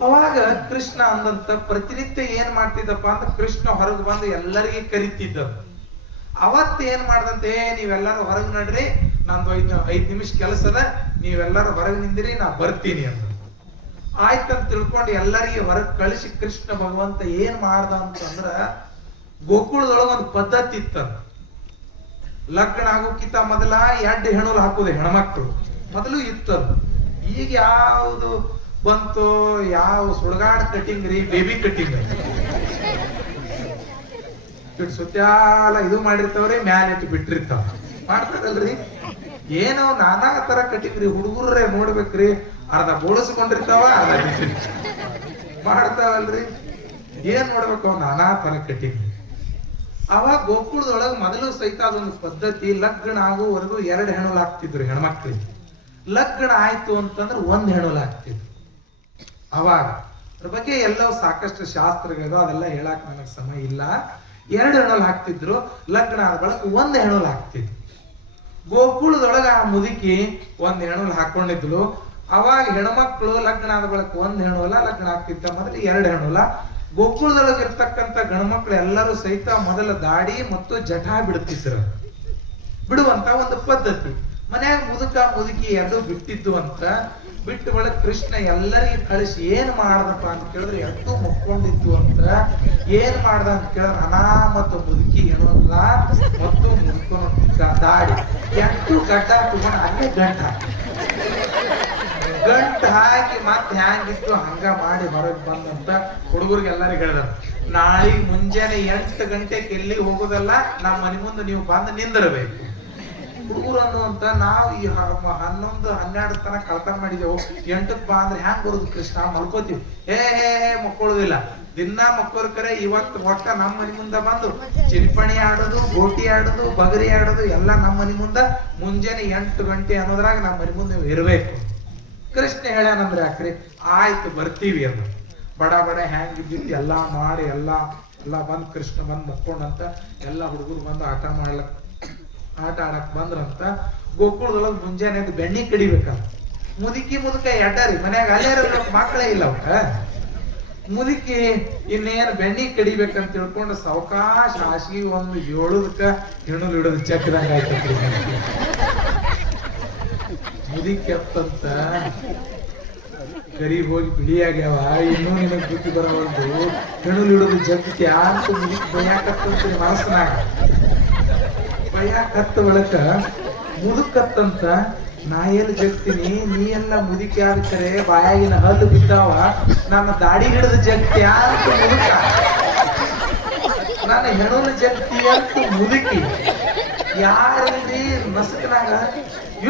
ಅವಾಗ ಕೃಷ್ಣ ಅಂದಂತ ಪ್ರತಿನಿತ್ಯ ಏನ್ ಮಾಡ್ತಿದ್ದಪ್ಪ ಅಂತ, ಕೃಷ್ಣ ಹೊರಗೆ ಬಂದು ಎಲ್ಲರಿಗೆ ಕರಿತಿದ್ದ. ಅವತ್ ಏನ್ ಮಾಡ್ದಂತೆ, ನೀವೆಲ್ಲಾರು ಹೊರಗ್ ನಡ್ರಿ, ನಂದು 5 ನಿಮಿಷ ಕೆಲಸದ, ನೀವೆಲ್ಲಾರು ಹೊರಗೆ ನಿಂದಿರಿ, ನಾ ಬರ್ತೀನಿ ಅಂತ. ಆಯ್ತಂತ ತಿಳ್ಕೊಂಡು ಎಲ್ಲರಿಗೆ ಹೊರಗೆ ಕಳಿಸಿ ಕೃಷ್ಣ ಭಗವಂತ ಏನ್ ಮಾಡ್ದ ಅಂತಂದ್ರ, ಗೋಕುಳದೊಳಗ ಒಂದು ಪದ್ಧತಿ ಇತ್ತ. ಲಗ್ನ ಆಗೋಕ್ಕಿಂತ ಮೊದಲ 2 ಹೆಣುಲ್ ಹಾಕುದು ಹೆಣ್ಮಕ್ಳು ಮೊದಲು ಇತ್ತದ. ಈಗ ಯಾವುದು ಬಂತು, ಯಾವ ಸುಡ್ಗಾಡ್ ಕಟಿಂಗ್ ರೀ, ಬೇಬಿ ಕಟಿಂಗ್ ಸುತ್ತಾಲ ಇದು ಮಾಡಿರ್ತಾವ್ರಿ, ಮ್ಯಾಲ ಇಟ್ಟು ಬಿಟ್ಟಿರ್ತಾವ, ಮಾಡ್ತಾರಲ್ರಿ. ಏನೋ ನಾನಾ ತರ ಕಟಿಂಗ್ ರೀ, ಹುಡುಗರ್ರೆ ನೋಡ್ಬೇಕ್ರಿ, ಅರ್ಧ ಬೋಳಿಸ್ಕೊಂಡಿರ್ತಾವ, ಅರ್ಧ ಮಾಡ್ತಾವಲ್ರಿ. ಏನ್ ನೋಡ್ಬೇಕು, ನಾನಾ ತರ ಕಟಿಂಗ್. ಅವಾಗ ಗೋಕುಳದೊಳಗ ಮೊದಲು ಸಹಿತ ಅದೊಂದು ಪದ್ಧತಿ, ಲಗ್ನ ಆಗುವವರೆಗೂ 2 ಹೆಣುಲ್ ಹಾಕ್ತಿದ್ರು ಹೆಣ್ಮಕ್ಳಿಗೆ. ಲಗ್ನ ಆಯ್ತು ಅಂತಂದ್ರೆ 1 ಹೆಣುಲ್ ಹಾಕ್ತಿದ್ರು. ಅವಾಗ ಅದ್ರ ಬಗ್ಗೆ ಎಲ್ಲವೂ ಸಾಕಷ್ಟು ಶಾಸ್ತ್ರಗಳು, ಅದೆಲ್ಲ ಹೇಳಕ್ ನನಗ್ ಸಮಯ ಇಲ್ಲ. 2 ಹೆಣುಲ್ ಹಾಕ್ತಿದ್ರು. ಲಗ್ನ ಆದ ಬಳಿಕ 1 ಹೆಣುಲ್ ಹಾಕ್ತಿದ್ರು. ಗೋಕುಳದೊಳಗ ಆ ಮುದುಕಿ 1 ಹೆಣುಲ್ ಹಾಕೊಂಡಿದ್ಲು. ಅವಾಗ ಹೆಣ್ಮಕ್ಳು ಲಗ್ನ ಆದ ಬಳಿಕ 1 ಹೆಣುಲ, ಲಗ್ನ ಆಗ್ತಿದ್ದ ಮೊದಲು 2 ಹೆಣುಲ. ಗೋಕುಳದೊಳಗೆ ಇರ್ತಕ್ಕಂಥ ಗಣಮಕ್ಳು ಎಲ್ಲರೂ ಸಹಿತ ಮೊದಲ ದಾಡಿ ಮತ್ತು ಜಟಾ ಬಿಡುವಂತ ಒಂದು ಪದ್ಧತಿ. ಮನ್ಯಾಗ ಮುದುಕಿ 2 ಬಿಟ್ಟಿದ್ದು ಅಂತ. ಬಿಟ್ಟು ಬಳಿಕ ಕೃಷ್ಣ ಎಲ್ಲರಿಗೂ ಕಳಿಸಿ ಏನ್ ಮಾಡ್ದಪ್ಪ ಅಂತ ಕೇಳಿದ್ರೆ 2 ಮುಕ್ಕೊಂಡಿದ್ದು ಅಂತ. ಏನ್ ಮಾಡ್ದ ಅಂತ ಕೇಳಿದ್ರೆ, ಅನಾಮತ ಮುದುಕಿ ಹೆಣುಲ್ಲ ಮತ್ತು ಮುದುಕನು ದಾಡಿ 2 ಗಡ್ಡ ತಗೊಂಡು ಅಲ್ಲೇ ಗಂಟ ಹಾಕಿ ಮತ್ತೆ ಹ್ಯಾಂಗಿತ್ತು ಹಂಗ ಮಾಡಿ ಹೊರಗೆ ಬಂದಂತ ಹುಡುಗರಿಗೆ ಎಲ್ಲರಿಗೂ ಹೇಳಿದ. ನಾಳೆ ಮುಂಜಾನೆ 8 ಗಂಟೆಗೆ ಎಲ್ಲಿ ಹೋಗೋದಲ್ಲ, ನಮ್ಮ ಮನೆ ಮುಂದೆ ನೀವು ಬಂದು ನಿಂದಿರಬೇಕು. ಹುಡುಗರು ಅನ್ನುವಂತ ನಾವು ಈ 11, 12 ತನಕ ಕಳ್ತನ ಮಾಡಿದೆವು. 8ಕ್ಕೆ ಬಾ ಅಂದ್ರೆ ಹ್ಯಾಂಗ್ ಬರುದು ಕೃಷ್ಣ? ಮಲ್ಕೋತೀವಿ. ಮಕ್ಕಳುದಿಲ್ಲ, ದಿನ ಮಕ್ಕಳು ಕರೆ. ಇವತ್ತು ಒಟ್ಟ ನಮ್ಮ ಮನೆ ಮುಂದೆ ಬಂದು ಚಿನ್ಪಣಿ ಆಡೋದು, ಗೋಟಿ ಆಡೋದು, ಬಗರಿ ಆಡೋದು ಎಲ್ಲ ನಮ್ಮ ಮನೆ ಮುಂದೆ ಮುಂಜಾನೆ 8 ಗಂಟೆ ಅನ್ನೋದ್ರಾಗ ನಮ್ಮ ಮನೆ ಮುಂದೆ ಇರ್ಬೇಕು. ಕೃಷ್ಣ ಹೇಳ್ಯಾನಂದ್ರೆ ಯಾಕ್ರಿ? ಆಯ್ತು ಬರ್ತೀವಿ ಅಂತ ಬಡ ಹ್ಯಾಂಗ್ ಇದ್ದಿತ್ತು ಎಲ್ಲಾ ಮಾಡಿ ಎಲ್ಲ ಬಂದ್ ಕೃಷ್ಣ ಬಂದ್ ಮಕ್ಕೊಂಡಂತ ಎಲ್ಲ ಹುಡುಗರು ಬಂದು ಆಟ ಆಡಕ್ ಬಂದ್ರಂತ. ಗೋಕುಳದೊಳಗ್ ಮುಂಜಾನೆ ಬೆಣ್ಣಿ ಕಡಿಬೇಕಲ್ಲ. ಮುದುಕ ಎಡ್ಡಾರಿ ಮನ್ಯಾಗ ಅಲ್ಲೇ ಮಕ್ಕಳೇ ಇಲ್ಲ ಅವಕ್ಕ. ಮುದುಕಿ ಇನ್ನೇನು ಬೆಣ್ಣಿ ಕಡಿಬೇಕಂತ ತಿಳ್ಕೊಂಡು ಸಾವಕಾಶ ಹಾಸಿಗೆ ಒಂದು 7ಕ್ಕ ಹೆಣುಲ್ ಹಿಡಿದು ಚಕ್ರಂಗ ಆಯ್ತಂತ್ರಿ. ಮುದುಕಿ ಎತ್ತಂತ ಗರಿ ಹೋಗಿ ಬಿಳಿಯಾಗ್ಯಾವ, ಇನ್ನೂ ನಿನಗ್ ಬುದ್ಧಿ ಬರವಲ್ದು, ಹೆಣುಲ್ ಹಿಡಿದು ಜಗ್ತಿ ಅಂತ ಮುದುಕಿ ಬಯ್ಯಾಕತ್ತಂತ್ರಿ. ಮನಸ್ಸಿನಾಗ ಬಯ್ಯಾಕತ್ತ ಒಳಕ ಮುದುಕತ್ತಂತ, ನಾ ಎಲ್ಲಿ ಜಗ್ತೀನಿ, ನೀ ಎಲ್ಲ ಮುದುಕಿ ಆಡ್ತಾರೆ, ಬಾಯಾಗಿನ ಹಲ್ಲು ಬಿದ್ದಾವ, ನನ್ನ ದಾಡಿ ಹಿಡಿದು ಜಗ್ತಿ ಅಂತ ಮುದುಕ, ನನ್ನ ಹೆಣುಲು ಜಗ್ತಿ ಅಂತ ಮುದುಕಿ. ಯಾರಲ್ಲಿ ಮಸಕನಾಗ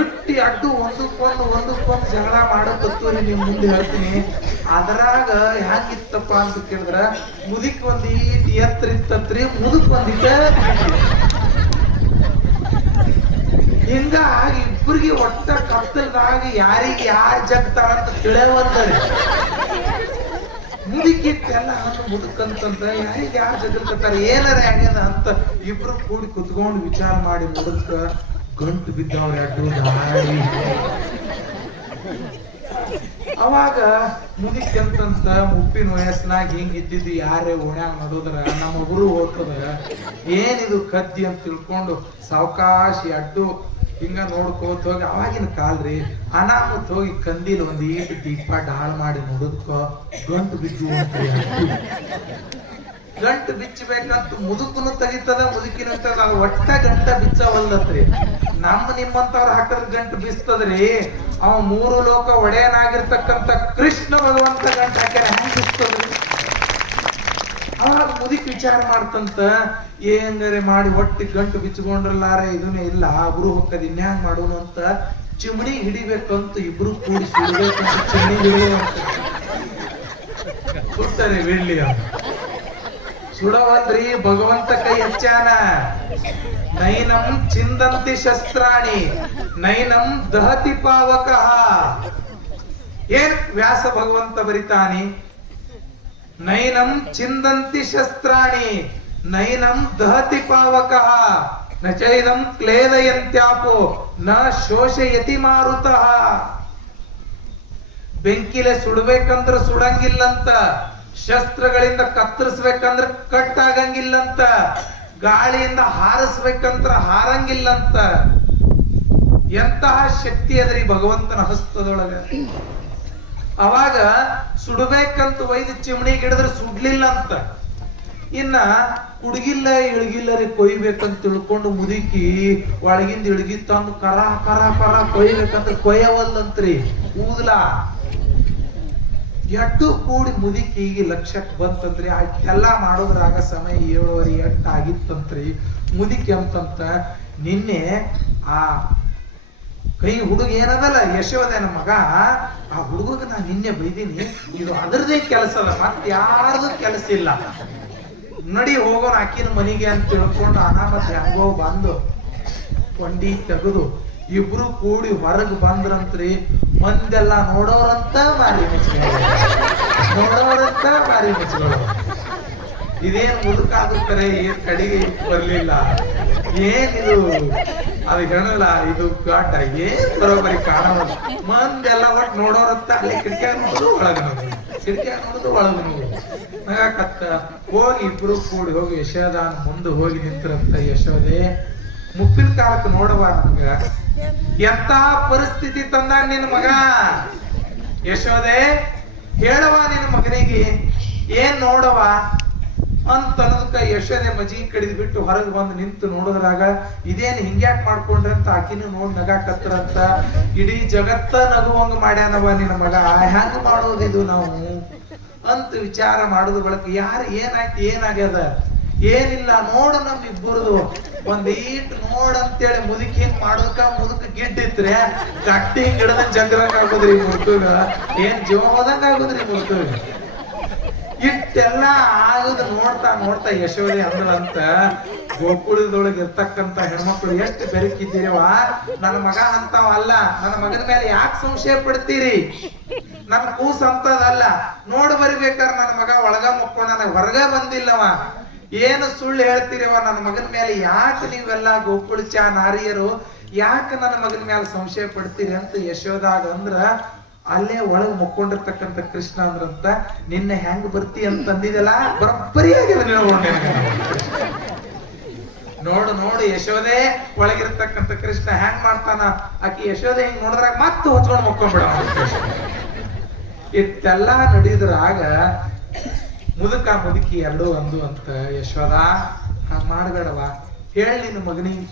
ಇಟ್ಟಿ ಅಡ್ಡು ಒಂದಕ್ಕೊಂದು ಜಗಳ ಮಾಡಕತ್ತೂರಿ. ನಿಮ್ ಮುಂದೆ ಹೇಳ್ತೀನಿ. ಅದರಾಗ ಹ್ಯಾಂಗಿತ್ತಪ್ಪ ಅಂತ ಕೇಳಿದ್ರ, ಮುದುಕಿ ಒಂದೀಟ್ ಎತ್ತರ ಇತ್ತತ್ರಿ, ಮುದುಕ್ ಒಂದಿಟ್ಟ ಹಿಂಗ ಆಗಿ ಇಬ್ಬರಿಗೆ ಒಟ್ಟ ಕತ್ತಲ್ದಾಗ ಯಾರಿಗೆ ಯಾರು ಜಗ್ತಾರ ಅಂತ ತಿಳಿಯವಲ್ದರಿ. ಮುದುಕಿಟ್ಟೆಲ್ಲ ಮುದುಕಂತಂದ ಯಾರಿಗೆ ಯಾರು ಜಗಲ್ಕತ್ತಾರ, ಏನಾರ ಆಗ್ಯದ ಅಂತ ಇಬ್ರು ಕೂಡಿ ಕುತ್ಕೊಂಡು ವಿಚಾರ ಮಾಡಿ ಮುದುಕ ಗಂಟು ಬಿದ್ದವ್ರ ಅಡ್ಡು ದಾಡಿ. ಅವಾಗ ಮುದುಕಿ ಅಂತಂತ ಮುಪ್ಪಿನ ವಯಸ್ಸಿನಾಗ ಹಿಂಗ ಇದ್ದಿದ್ದು ಯಾರೇ ಓಣ್ಯಾಗ ನಡೋದ್ರ ನಮ್ಮ ಗುರು ಹೋಗ್ತದ, ಏನಿದು ಕದ್ದಿ ಅಂತ ತಿಳ್ಕೊಂಡು ಸಾವಕಾಶ ಅಡ್ಡು ಹಿಂಗ ನೋಡ್ಕೋತ ಹೋಗಿ. ಅವಾಗಿನ ಕಾಲ್ರಿ ಅನಾಮತ್ ಹೋಗಿ ಕಂದಿಲ್ ಒಂದ್ ಈಟ್ ದೀಪ ಡಾಳ್ ಮಾಡಿ ನೋಡದ್ಕ ಗಂಟು ಬಿದ್ದು ಗಂಟು ಬಿಚ್ಚಬೇಕಂತ ಮುದುಕನು ತೆಗಿತದ, ಮುದುಕಿನ ಅದು ಒಟ್ಟ ಗಂಟ ಬಿಚ್ಚವಲ್ದತ್ರಿ. ನಿಮ್ಮಂತವ್ರ ಹಾಕದ್ ಗಂಟು ಬಿಸ್ತದ್ರಿ. ಅವ 3 ಲೋಕ ಒಡೆಯನಾಗಿರ್ತಕ್ಕಂಥ ಕೃಷ್ಣ ಭಗವಂತ ಗಂಟು ಹಾಕ್ಯಾರ, ಹೆಂಗ್ ಬಿಸ್ತದ್ರಿ? ಅವಾಗ ಮುದುಕಿ ವಿಚಾರ ಮಾಡ್ತಂತ, ಏನಾರೆ ಮಾಡಿ ಒಟ್ಟು ಗಂಟು ಬಿಚ್ಕೊಂಡ್ರಲ್ಲಾರ ಇದನ್ನೇ ಇಲ್ಲ, ಗುರು ಹೋಗ್ತದ ಇನ್ಯಾಂಗ್ ಮಾಡೋನು ಅಂತ ಚಿಮಣಿ ಹಿಡಿಬೇಕಂತ ಇಬ್ರು ಕೂಡಿ ಸುಡ್ಬೇಕಂತ ಚಿಮಣಿ ಹಿಡಿಯುವಂತ ಸುಡ್ತಾರೆ. ಬಿಡ್ಲಿ ಸುಡವಲ್ರಿ, ಭಗವಂತ ಕೈ ಹಚ್ಚಾನ. ನೈನಂ ಚಿಂದಂತಿ ಶಸ್ತ್ರಾಣಿ ನೈನಂ ದಹತಿ ಪಾವಕ. ಏನ್ ವ್ಯಾಸ ಭಗವಂತ ಬರಿತಾನೆ? ನೈನಂ ಚಿಂದಂತಿ ಶಸ್ತ್ರಾಣಿ ನೈನಂ ದಹತಿ ಪಾವಕ ನ ಚೈದಂ ಕ್ಲೇದಯಂತ್ಯಾಪೋ ನ ಶೋಷಯತಿ ಮಾರುತಃ. ಬೆಂಕಿಲೆ ಸುಡ್ಬೇಕಂದ್ರ ಸುಡಂಗಿಲ್ಲಂತ, ಶಸ್ತ್ರಗಳಿಂದ ಕತ್ತರಿಸ್ಬೇಕಂದ್ರ ಕಟ್ಟಾಗಂಗಿಲ್ಲಂತ, ಗಾಳಿಯಿಂದ ಹಾರಿಸ್ಬೇಕಂದ್ರ ಹಾರಂಗಿಲ್ಲಂತ. ಎಂತಹ ಶಕ್ತಿ ಅದ್ರಿ ಭಗವಂತನ ಹಸ್ತದೊಳಗ. ಅವಾಗ ಸುಡ್ಬೇಕಂತ ಒಯ್ದು ಚಿಮಣಿಗೆ ಹಿಡಿದ್ರೆ ಸುಡ್ಲಿಲ್ಲ ಅಂತ. ಇನ್ನ ಕುಡ್ಗಿಲ್ಲ ಇಳಗಿಲ್ಲರಿ ಕೊಯ್ಬೇಕಂತ ತಿಳ್ಕೊಂಡು ಮುದುಕಿ ಒಳಗಿಂದ ಇಳಗಿ ತಂದು ಕರ ಕರ ಕರ ಕೊಯ್ಬೇಕಂತ ಕೊಯ್ಯವಲ್ಲಂತ್ರಿ. ಊದ್ಲ ಎಟ್ಟು ಕೂಡಿ ಮುದುಕಿಗೆ ಲಕ್ಷಕ್ಕೆ ಬಂತಂದ್ರಿ. ಎಲ್ಲ ಮಾಡೋದ್ರಾಗ ಸಮಯ 7:30 8 ಆಗಿತ್ತಂತ್ರಿ. ಮುದುಕಿ ಅಂತಂತ ನಿನ್ನೆ ಆ ಕೈ ಹುಡುಗ ಏನದಲ್ಲ ಯಶೋದನ ಮಗ, ಆ ಹುಡುಗ ನಾ ನಿನ್ನೆ ಬೈದೀನಿ, ಇದು ಅದರದೇ ಕೆಲಸ ಅದ, ಮತ್ ಯಾರ್ದು ಕೆಲಸ ಇಲ್ಲ, ನಡಿ ಹೋಗೋಣ ಆಕಿನ ಮನಿಗೆ ಅಂತ ತಿಳ್ಕೊಂಡು ಅನಾಮತ್ ಹೆಂಗೋ ಬಂದು ಕೊಂಡಿ ತೆಗೆದು ಇಬ್ರು ಕೂಡಿ ಹೊರಗ್ ಬಂದ್ರಂತ್ರಿ. ಮಂದೆಲ್ಲ ನೋಡೋರಂತ ಮಾರಿ ಮುಚ್ಚಿಗಳು. ಇದೇನ್ ಮುದುಕಾಗುತ್ತಾರೆ, ಏನ್ ಕಡೆಗೆ ಬರ್ಲಿಲ್ಲ, ಏನಿದು ಅದು ಹೇಳಲ್ಲ, ಇದು ಘಾಟ ಏನ್ ಬರೋಬರಿ ಕಾಣವಲ್ಲ. ಮಂದೆಲ್ಲ ಒಟ್ಟು ನೋಡೋರಂತ ಅಲ್ಲಿ ಕಿಟಕಿಯಾಗ ನೋಡುದು ಒಳಗ ನೋಡುದು, ಕಿಟಕಿಯಾಗ ನೋಡುದು ಒಳಗ ನೋಡುದು. ನಗಾಕತ್ತ ಹೋಗಿ ಇಬ್ರು ಕೂಡಿ ಹೋಗಿ ಯಶೋದಾನ ಮುಂದೆ ಹೋಗಿ ನಿಂತಿರಂತ. ಯಶೋದೆ, ಮುಪ್ಪಿನ ಕಾಲಕ್ಕೆ ನೋಡವ ನಮ್ಗ ಎಂತ ಪರಿಸ್ಥಿತಿ ತಂದ ನಿನ್ನ ಮಗ. ಯಶೋದೆ ಹೇಳವ ನಿನ್ನ ಮಗನಿಗೆ ಏನ್ ನೋಡವ ಅಂತನದಕ್ಕ ಯಶೋದೆ ಮಜಿ ಕಡಿದ್ ಬಿಟ್ಟು ಹೊರಗೆ ಬಂದು ನಿಂತು ನೋಡಿದ್ರಾಗ ಇದೇನ್ ಹಿಂಗ್ಯಾಕ್ ಮಾಡ್ಕೊಂಡ್ರಿ ಅಂತ ಆಕಿನೂ ನೋಡ್ ನಗಾಕತ್ತರಂತ. ಇಡೀ ಜಗತ್ತ ನಗುವಂಗ ಮಾಡ್ಯಾನವ ನಿನ್ನ ಮಗ, ಹೆಂಗ್ ಮಾಡೋದಿದು ನಾವು ಅಂತ ವಿಚಾರ ಮಾಡುದ ಬಳಕ ಯಾರು ಏನಾಯ್ತು ಏನಾಗ್ಯದ ಏನಿಲ್ಲ ನೋಡ ನಮ್ಮಿಬ್ಬರದು ಒಂದೀಟ್ ನೋಡಂತೇಳಿ ಮುದುಕಿ ಹಿಂಗ್ ಮಾಡೋದಕ್ಕ ಮುದುಕ ಗಿಡ್ಡಿತ್ರೆ ಗಟ್ಟಿ ಹಿಂಗ್ ಹಿಡ್ದಂಗ್ ಜಗ್ರಂಗ್ ಆಗೋದ್ರಿ ಮುದುಕಗ ಏನ್ ಜೀವ ಹೋದಂಗ ಆಗೋದ್ರಿ ಮುದುಕಗ ಇಟ್ಟೆಲ್ಲ ಆಗದ ನೋಡ್ತಾ ನೋಡ್ತಾ ಯಶೋದೆ ಅಂದ್ರಂತ ಗೋಕುಳದೊಳಗೆ ಇರ್ತಕ್ಕಂತ ಹೆಣ್ಮಕ್ಳು ಎಷ್ಟು ಬೆರಕಿದ್ದೀರವ ನನ್ನ ಮಗ ಅಂತಾವ ಅಲ್ಲ ನನ್ನ ಮಗನ ಮೇಲೆ ಯಾಕೆ ಸಂಶಯ ಪಡ್ತೀರಿ ನನ್ನ ಕೂಸ್ ಅಂತದಲ್ಲ ನೋಡ್ ಬರಿಬೇಕಾರ ನನ್ನ ಮಗ ಒಳಗ ಮಕ್ಕೊಂಡು ನನಗ ಹೊರಗ ಬಂದಿಲ್ಲವ ಏನು ಸುಳ್ಳು ಹೇಳ್ತೀರಿವ ನನ್ನ ಮಗನ ಮೇಲೆ ಯಾಕೆ ನೀವೆಲ್ಲ ಗೋಕುಳಚ ನಾರಿಯರು ಯಾಕೆ ನನ್ನ ಮಗನ ಮೇಲೆ ಸಂಶಯ ಪಡ್ತೀರಿ ಅಂತ ಯಶೋದಾಗ ಅಂದ್ರ ಅಲ್ಲೇ ಒಳಗ್ ಮುಕ್ಕೊಂಡಿರ್ತಕ್ಕಂಥ ಕೃಷ್ಣ ಅಂದ್ರಂತ ನಿನ್ನ ಹೆಂಗ್ ಬರ್ತಿ ಅಂತ ಅಂದಿದಲ್ಲ ಬರೋಬ್ಬರಿ ಆಗಿದೆ ನೋಡು ನೋಡು ಯಶೋದೆ ಒಳಗಿರ್ತಕ್ಕಂಥ ಕೃಷ್ಣ ಹೆಂಗ್ ಮಾಡ್ತಾನ ಆಕಿ ಯಶೋದೆ ಹಿಂಗ್ ನೋಡಿದ್ರಾಗ ಮತ್ತೆ ಹೊಚ್ಕೊಂಡು ಮುಕ್ಕೊಂಡ್ಬಿಡ ಇಷ್ಟೆಲ್ಲ ನಡೆಯುದ್ರಾಗ ಮುದುಕ ಮುದುಕಿ ಎರಡೂ ಒಂದು ಅಂತ ಯಶೋದ ಹಂಗ ಮಾಡ್ಬೇಡವ ಹೇಳಿ ನಿನ್ನ ಮಗನಿಗೆ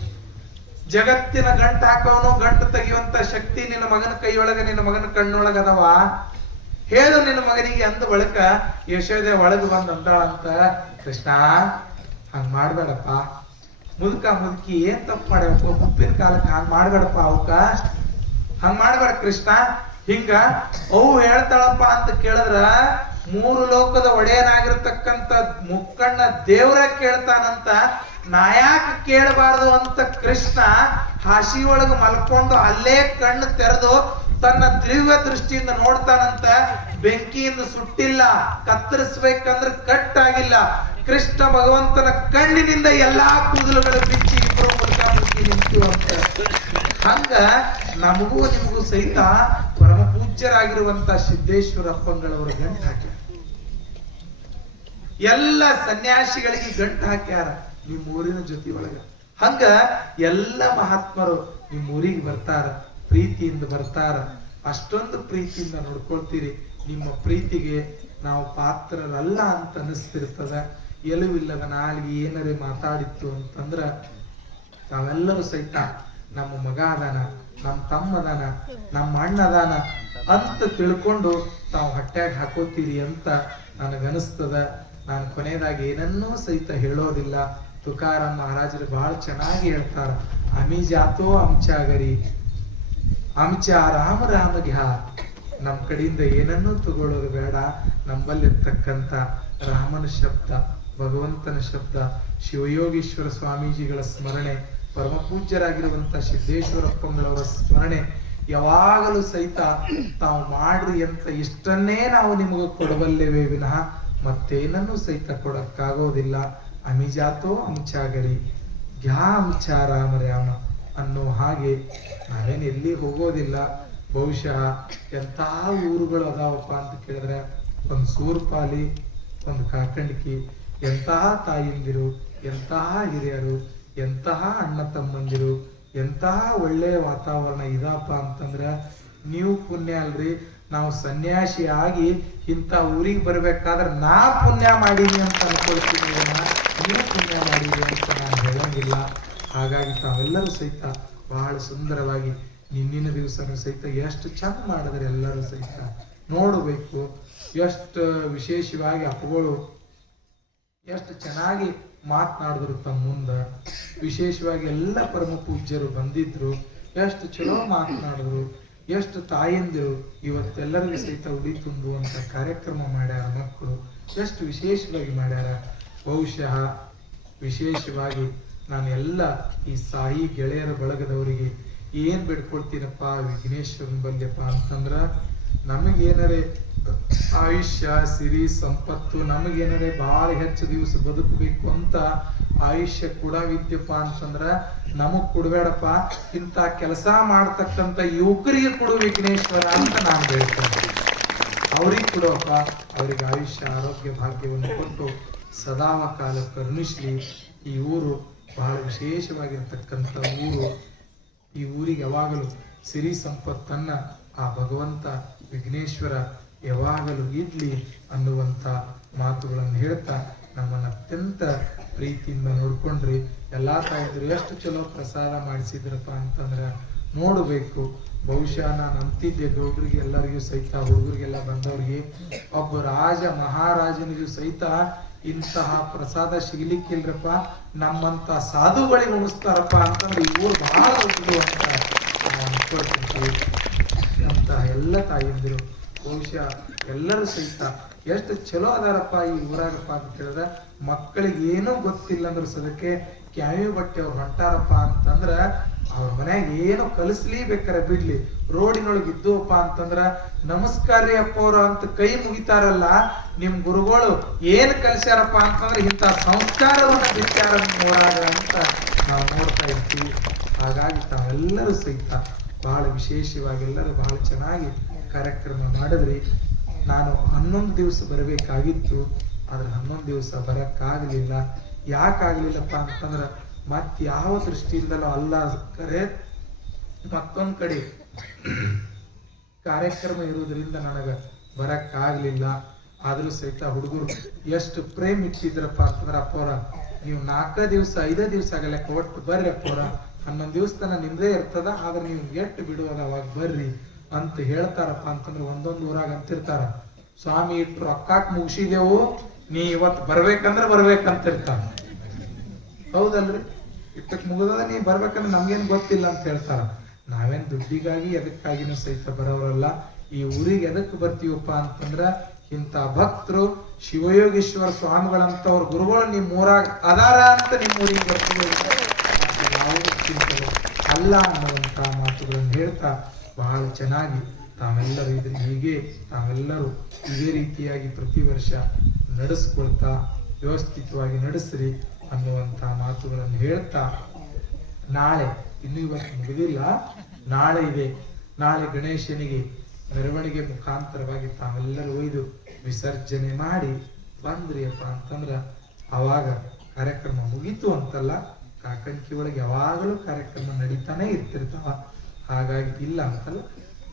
ಜಗತ್ತಿನ ಗಂಟು ಹಾಕೋನು ಗಂಟು ತೆಗೆಯುವಂತ ಶಕ್ತಿ ನಿನ್ನ ಮಗನ ಕೈಯೊಳಗ ನಿನ್ನ ಮಗನ ಕಣ್ಣೊಳಗ ಅದವ ಹೇಳು ನಿನ್ನ ಮಗನಿಗೆ ಅಂದ ಬಳಿಕ ಯಶೋದೆ ಒಳಗ ಬಂದ್ ಅಂತಾಳಂತ ಕೃಷ್ಣ ಹಂಗ ಮಾಡ್ಬೇಡಪ್ಪ ಮುದುಕ ಮುದುಕಿ ಏನ್ ತಪ್ಪು ಮಾಡ್ಯಪ್ಪ ಮುಪ್ಪಿನ ಕಾಲಕ್ಕೆ ಹಂಗ ಮಾಡ್ಬೇಡಪ್ಪ ಅವಕ್ಕ ಹಂಗ ಮಾಡ್ಬೇಡ ಕೃಷ್ಣ ಹಿಂಗ ಅವು ಹೇಳ್ತಾಳಪ್ಪ ಅಂತ ಕೇಳಿದ್ರ ಮೂರು ಲೋಕದ ಒಡೆಯನಾಗಿರ್ತಕ್ಕಂಥ ಮುಕ್ಕಣ್ಣ ದೇವ್ರ ಕೇಳ್ತಾನಂತ ನಾಯಾಕ ಕೇಳಬಾರ್ದು ಅಂತ ಕೃಷ್ಣ ಹಾಸಿ ಒಳಗ ಮಲ್ಕೊಂಡು ಅಲ್ಲೇ ಕಣ್ಣು ತೆರೆದು ತನ್ನ ದಿವ್ಯ ದೃಷ್ಟಿಯಿಂದ ನೋಡ್ತಾನಂತ ಬೆಂಕಿಯಿಂದ ಸುಟ್ಟಿಲ್ಲ ಕತ್ತರಿಸ್ಬೇಕಂದ್ರೆ ಕಟ್ಟಾಗಿಲ್ಲ ಕೃಷ್ಣ ಭಗವಂತನ ಕಣ್ಣಿನಿಂದ ಎಲ್ಲಾ ಕೂದಲುಗಳು ಬಿಚ್ಚಿ ಇಬ್ಬರು ಮುದುಕಿ ನಿಂತಿರುವಂತ ಹಂಗ ನಮಗೂ ನಿಮಗೂ ಸಹಿತ ಪರಮ ಪೂಜ್ಯರಾಗಿರುವಂತ ಸಿದ್ದೇಶ್ವರಪ್ಪಂಗಳವರ ಗಂಟು ಹಾಕ್ಯಾರ ಎಲ್ಲ ಸನ್ಯಾಸಿಗಳಿಗೆ ಗಂಟು ಹಾಕ್ಯಾರ ನಿಮ್ ಊರಿನ ಜೊತೆ ಒಳಗ ಹಂಗ ಎಲ್ಲ ಮಹಾತ್ಮರು ನಿಮ್ ಊರಿಗೆ ಬರ್ತಾರ ಪ್ರೀತಿಯಿಂದ ಬರ್ತಾರ ಅಷ್ಟೊಂದು ಪ್ರೀತಿಯಿಂದ ನೋಡ್ಕೊಳ್ತೀರಿ ನಿಮ್ಮ ಪ್ರೀತಿಗೆ ನಾವು ಪಾತ್ರರಲ್ಲ ಅಂತ ಅನಿಸ್ತಿರ್ತದ ಎಲುವಿಲ್ಲದ ನಾಲ್ಗೆ ಏನರೇ ಮಾತಾಡಿತ್ತು ಅಂತಂದ್ರ ನಾವೆಲ್ಲರೂ ಸಹಿತ ನಮ್ಮ ಮಗ ಅದಾನ ನಮ್ಮ ತಮ್ಮ ಅದಾನ ನಮ್ಮ ಅಣ್ಣ ಅದಾನ ಅಂತ ತಿಳ್ಕೊಂಡು ತಾವು ಹೊಟ್ಯಾಗ ಹಾಕೋತೀರಿ ಅಂತ ನನಗನಿಸ್ತದ ನಾನು ಕೊನೆಯದಾಗಿ ಏನನ್ನೂ ಸಹಿತ ಹೇಳೋದಿಲ್ಲ ತುಕಾರಾಮ್ ಮಹಾರಾಜರು ಬಹಳ ಚೆನ್ನಾಗಿ ಹೇಳ್ತಾರ ಅಮಿ ಜಾತೋ ಅಂಚಾಗರಿ ಅಂಚ ರಾಮ ರಾಮ ಘ್ಯಾ ನಮ್ ಕಡೆಯಿಂದ ಏನನ್ನೂ ತಗೊಳ್ಳೋದು ಬೇಡ ನಮ್ಮಲ್ಲಿರ್ತಕ್ಕಂಥ ರಾಮನ ಶಬ್ದ ಭಗವಂತನ ಶಬ್ದ ಶಿವಯೋಗೀಶ್ವರ ಸ್ವಾಮೀಜಿಗಳ ಸ್ಮರಣೆ ಪರಮ ಪೂಜ್ಯರಾಗಿರುವಂತ ಸಿದ್ದೇಶ್ವರಪ್ಪಂಗಳವರ ಸ್ಮರಣೆ ಯಾವಾಗಲೂ ಸಹಿತ ತಾವು ಮಾಡ್ರಿ ಅಂತ ಇಷ್ಟನ್ನೇ ನಾವು ನಿಮಗೆ ಕೊಡಬಲ್ಲೇವೆ ವಿನಃ ಮತ್ತೇನನ್ನು ಸಹಿತ ಕೊಡಕ್ಕಾಗೋದಿಲ್ಲ ಅಮಿಜಾತೋ ಅಂಚಾಗರಿ ಘ್ಯಾ ಅಂಚ ರಾಮ ರಾಮ ಅನ್ನೋ ಹಾಗೆ ನಾವೇನು ಎಲ್ಲಿ ಹೋಗೋದಿಲ್ಲ ಬಹುಶಃ ಎಂಥ ಊರುಗಳು ಅದಾವಪ್ಪ ಅಂತ ಕೇಳಿದ್ರೆ ಒಂದು ಸೂರ್ಪಾಲಿ ಒಂದು ಕಾಕಂಡಿಕಿ ಎಂತಹ ತಾಯಿಂದಿರು ಎಂತಹ ಹಿರಿಯರು ಎಂತಹ ಅಣ್ಣ ತಮ್ಮಂದಿರು ಎಂತಹ ಒಳ್ಳೆಯ ವಾತಾವರಣ ಇದಪ್ಪ ಅಂತಂದ್ರ ನೀವು ಪುಣ್ಯ ಅಲ್ರಿ ನಾವು ಸನ್ಯಾಸಿ ಆಗಿ ಇಂಥ ಊರಿಗೆ ಬರ್ಬೇಕಾದ್ರೆ ನಾ ಪುಣ್ಯ ಮಾಡೀನಿ ಅಂತ ಅನ್ಕೊಳ್ತೀನಿ ನೀವು ಪುಣ್ಯ ಮಾಡೀರಿ ಅಂತ ನಾನು ಹೇಳಂಗಿಲ್ಲ ಹಾಗಾಗಿ ತಾವೆಲ್ಲರೂ ಸಹಿತ ಬಹಳ ಸುಂದರವಾಗಿ ನಿನ್ನಿನ ದಿವಸನೂ ಸಹಿತ ಎಷ್ಟು ಚಂದ ಮಾಡಿದ್ರೆ ಎಲ್ಲರೂ ಸಹಿತ ನೋಡಬೇಕು ಎಷ್ಟು ವಿಶೇಷವಾಗಿ ಅಪ್ಪಗಳು ಎಷ್ಟು ಚೆನ್ನಾಗಿ ಮಾತನಾಡಿದ್ರು ತಮ್ಮ ಮುಂದ ವಿಶೇಷವಾಗಿ ಎಲ್ಲ ಪರಮ ಪೂಜ್ಯರು ಬಂದಿದ್ರು ಎಷ್ಟು ಚಲೋ ಮಾತನಾಡಿದ್ರು ಎಷ್ಟು ತಾಯಂದಿರು ಇವತ್ತೆಲ್ಲರಿಗೂ ಸಹಿತ ಉಡಿ ತುಂಬುವಂತ ಕಾರ್ಯಕ್ರಮ ಮಾಡ್ಯಾರ ಮಕ್ಕಳು ಎಷ್ಟು ವಿಶೇಷವಾಗಿ ಮಾಡ್ಯಾರ ಬಹುಶಃ ವಿಶೇಷವಾಗಿ ನಾನು ಎಲ್ಲ ಈ ಸಾಯಿ ಗೆಳೆಯರ ಬಳಗದವರಿಗೆ ಏನ್ ಬಿಡ್ಕೊಳ್ತೀನಪ್ಪ ವಿಘ್ನೇಶ್ವರನ್ ಬಲ್ಯಪ್ಪ ಅಂತಂದ್ರ ನಮಗೇನರೇ ಆಯುಷ್ಯ ಸಿರಿ ಸಂಪತ್ತು ನಮಗೇನರೇ ಬಹಳ ಹೆಚ್ಚು ದಿವಸ ಬದುಕಬೇಕು ಅಂತ ಆಯುಷ್ಯ ಕೊಡವಿದ್ಯಪ್ಪ ಅಂತಂದ್ರ ನಮಗ್ ಕೊಡ್ಬೇಡಪ್ಪ ಇಂಥ ಕೆಲಸ ಮಾಡ್ತಕ್ಕಂಥ ಯುವಕರಿಗೆ ಕೊಡು ವಿಘ್ನೇಶ್ವರ ಅಂತ ನಾನು ಹೇಳ್ತೇನೆ ಅವ್ರಿಗೆ ಕೊಡುವಪ್ಪ ಅವ್ರಿಗೆ ಆಯುಷ್ಯ ಆರೋಗ್ಯ ಭಾಗ್ಯವನ್ನು ಕೊಟ್ಟು ಸದಾವ ಕಾಲ ಕರುಣಿಸ್ಲಿ ಈ ಊರು ಬಹಳ ವಿಶೇಷವಾಗಿರ್ತಕ್ಕಂಥ ಊರು ಈ ಊರಿಗೆ ಯಾವಾಗಲೂ ಸಿರಿ ಸಂಪತ್ತನ್ನ ಆ ಭಗವಂತ ವಿಘ್ನೇಶ್ವರ ಯಾವಾಗಲೂ ಇಡ್ಲಿ ಅನ್ನುವಂಥ ಮಾತುಗಳನ್ನು ಹೇಳ್ತಾ ನಮ್ಮನ್ನ ಅತ್ಯಂತ ಪ್ರೀತಿಯಿಂದ ನೋಡ್ಕೊಂಡ್ರಿ ಎಲ್ಲಾ ತಾಯಿದ್ರು ಎಷ್ಟು ಚಲೋ ಪ್ರಸಾದ ಮಾಡಿಸಿದ್ರಪ್ಪ ಅಂತಂದ್ರ ನೋಡಬೇಕು. ಬಹುಶಃ ನಾನು ಅಂತಿದ್ದೆ ಗೌಡ್ರಿಗೆ ಎಲ್ಲರಿಗೂ ಸಹಿತ, ಹುಡುಗರಿಗೆಲ್ಲ ಬಂದವ್ರಿಗೆ, ಒಬ್ಬ ರಾಜ ಮಹಾರಾಜನಿಗೂ ಸಹಿತ ಇಂತಹ ಪ್ರಸಾದ ಸಿಗ್ಲಿಕ್ಕಿಲ್ರಪ್ಪ, ನಮ್ಮಂತ ಸಾಧುಗಳಿಗೆ ಉಣಿಸ್ತಾರಪ್ಪ ಅಂತಂದ್ರೆ ಈ ಊರು ಬಹಳ ದೊಡ್ಡದು ಅಂತ ಅನ್ಕೊಳ್ತಿರ್ತೀವಿ. ಅಂತ ಎಲ್ಲ ತಾಯಿಯಂದಿರು ಬಹುಶಃ ಎಲ್ಲರೂ ಸಹಿತ ಎಷ್ಟು ಚಲೋ ಅದಾರಪ್ಪ ಈ ಊರಾಗಪ್ಪ ಅಂತ ಹೇಳಿದ್ರೆ, ಮಕ್ಕಳಿಗೆ ಏನೂ ಗೊತ್ತಿಲ್ಲ ಅಂದ್ರ ಸದಕ್ಕೆ ಕ್ಯಾವಿ ಬಟ್ಟೆ ಅವ್ರು ಹೊಂಟಾರಪ್ಪ ಅಂತಂದ್ರ ಅವ್ರ ಮನ್ಯಾಗ ಏನೋ ಕಲಿಸ್ಲಿಬೇಕಾರ ಬಿಡ್ಲಿ, ರೋಡಿನೊಳಗೆ ಇದ್ದುವಪ್ಪ ಅಂತಂದ್ರ ನಮಸ್ಕಾರ ರೀ ಅಪ್ಪ ಅವ್ರ ಅಂತ ಕೈ ಮುಗಿತಾರಲ್ಲ, ನಿಮ್ ಗುರುಗಳು ಏನ್ ಕಲಿಸ್ಯಾರಪ್ಪ ಅಂತಂದ್ರೆ ಇಂಥ ಸಂಸ್ಕಾರವನ್ನ ಬಿಟ್ಟಾರ ಊರಾಗ ಅಂತ ನಾವು ನೋಡ್ತಾ ಇರ್ತೀವಿ. ಹಾಗಾಗಿ ತಾವೆಲ್ಲರೂ ಸಹಿತ ಬಹಳ ವಿಶೇಷವಾಗಿ ಎಲ್ಲರೂ ಬಹಳ ಚೆನ್ನಾಗಿ ಕಾರ್ಯಕ್ರಮ ಮಾಡಿದ್ರಿ. ನಾನು 11 ದಿವಸ ಬರಬೇಕಾಗಿತ್ತು, ಆದ್ರೆ 11 ದಿವಸ ಬರಕ್ಕಾಗಲಿಲ್ಲ. ಯಾಕಾಗ್ಲಿಲ್ಲಪ್ಪ ಅಂತಂದ್ರ ಮತ್ ಯಾವ ದೃಷ್ಟಿಯಿಂದಲೂ ಅಲ್ಲ, ಕರೆ ಮತ್ತೊಂದ್ ಕಡೆ ಕಾರ್ಯಕ್ರಮ ಇರುವುದರಿಂದ ನನಗ ಬರಕ್ಕಾಗ್ಲಿಲ್ಲ. ಆದ್ರೂ ಸಹಿತ ಹುಡುಗರು ಎಷ್ಟು ಪ್ರೇಮ್ ಇಟ್ಟಿದ್ರಪ್ಪ ಅಂತಂದ್ರ, ಅಪ್ಪವ್ರ ನೀವು 4 ದಿವಸ 5 ದಿವಸ ಆಗಲ್ಲ ಒಟ್ಟು ಬರ್ರಿ ಅಪ್ಪವ್ರ, 11 ದಿವಸ ತನ ನಿಮ್ದೇ ಇರ್ತದ, ಆದ್ರೆ ನೀವು ಎಟ್ಟು ಬಿಡುವಾಗ ಅವಾಗ ಬರ್ರಿ ಅಂತ ಹೇಳ್ತಾರಪ್ಪ ಅಂತಂದ್ರೆ ಒಂದೊಂದು ಊರಾಗ ಅಂತಿರ್ತಾರ, ಸ್ವಾಮಿ ಇಟ್ಟು ರೊಕ್ಕಾಕ್ ಮುಗಿಸಿದೆವು, ನೀ ಇವತ್ತು ಬರ್ಬೇಕಂದ್ರೆ ಬರ್ಬೇಕಂತಿರ್ತಾರ. ಹೌದಲ್ರಿ? ಇಟ್ಟಕ್ ಮುಗಿದ ನೀ ಬರ್ಬೇಕಂದ್ರೆ ನಮ್ಗೇನ್ ಗೊತ್ತಿಲ್ಲ ಅಂತ ಹೇಳ್ತಾರ. ನಾವೇನ್ ದುಡ್ಡಿಗಾಗಿ ಎದಕ್ಕಾಗಿನೂ ಸಹಿತ ಬರೋರಲ್ಲ. ಈ ಊರಿಗೆ ಎದಕ್ ಬರ್ತೀವಪ್ಪ ಅಂತಂದ್ರ ಇಂಥ ಭಕ್ತರು ಶಿವಯೋಗೇಶ್ವರ ಸ್ವಾಮಿಗಳಂತವ್ರ ಗುರುಗಳು ನಿಮ್ ಊರಾಗ ಅದಾರ ಅಂತ ನಿಮ್ ಊರಿಗೆ ಬರ್ತೀವಿ ಅಲ್ಲ ಅನ್ನುವಂತ ಮಾತುಗಳನ್ನು ಹೇಳ್ತಾ ಬಹಳ ಚೆನ್ನಾಗಿ ತಾವೆಲ್ಲರೂ ತಾವೆಲ್ಲರೂ ಇದೇ ರೀತಿಯಾಗಿ ಪ್ರತಿ ವರ್ಷ ನಡೆಸ್ಕೊಳ್ತಾ ವ್ಯವಸ್ಥಿತವಾಗಿ ನಡೆಸ್ರಿ ಅನ್ನುವಂತ ಮಾತುಗಳನ್ನು ಹೇಳ್ತಾ, ನಾಳೆ ಇನ್ನು ಇವತ್ತು ಮುಗಿದಿಲ್ಲ, ನಾಳೆ ಇದೆ. ನಾಳೆ ಗಣೇಶನಿಗೆ ಮೆರವಣಿಗೆ ಮುಖಾಂತರವಾಗಿ ತಾವೆಲ್ಲರೂ ಒಯ್ದು ವಿಸರ್ಜನೆ ಮಾಡಿ ಬಂದ್ರಿ ಅಪ್ಪ ಅಂತಂದ್ರ ಅವಾಗ ಕಾರ್ಯಕ್ರಮ ಮುಗೀತು ಅಂತಲ್ಲ, ಕಾಕಣಿಕೆ ಒಳಗೆ ಯಾವಾಗಲೂ ಕಾರ್ಯಕ್ರಮ ನಡೀತಾನೆ ಇರ್ತಿರ್ತಾವ. ಹಾಗಾಗಿ ಇಲ್ಲ ಅಂತಲ್ಲ,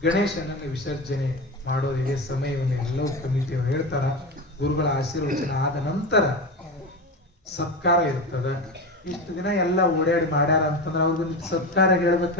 ಗಣೇಶನನ್ನು ವಿಸರ್ಜನೆ ಮಾಡೋದಿದೆ ಸಮಯವನ್ನು ಎಲ್ಲವೂ ಕಮಿಟಿಯವರು ಹೇಳ್ತಾರ. ಗುರುಗಳ ಆಶೀರ್ವಚನ ಆದ ನಂತರ ಸತ್ಕಾರ ಇರ್ತದ. ಇಷ್ಟು ದಿನ ಎಲ್ಲ ಓಡಾಡಿ ಮಾಡ್ಯಾರ ಅಂತಂದ್ರೆ ಅವ್ರಿಗೆ ಸತ್ಕಾರ ಹೇಳ್ಬೇಕಲ್ಲ.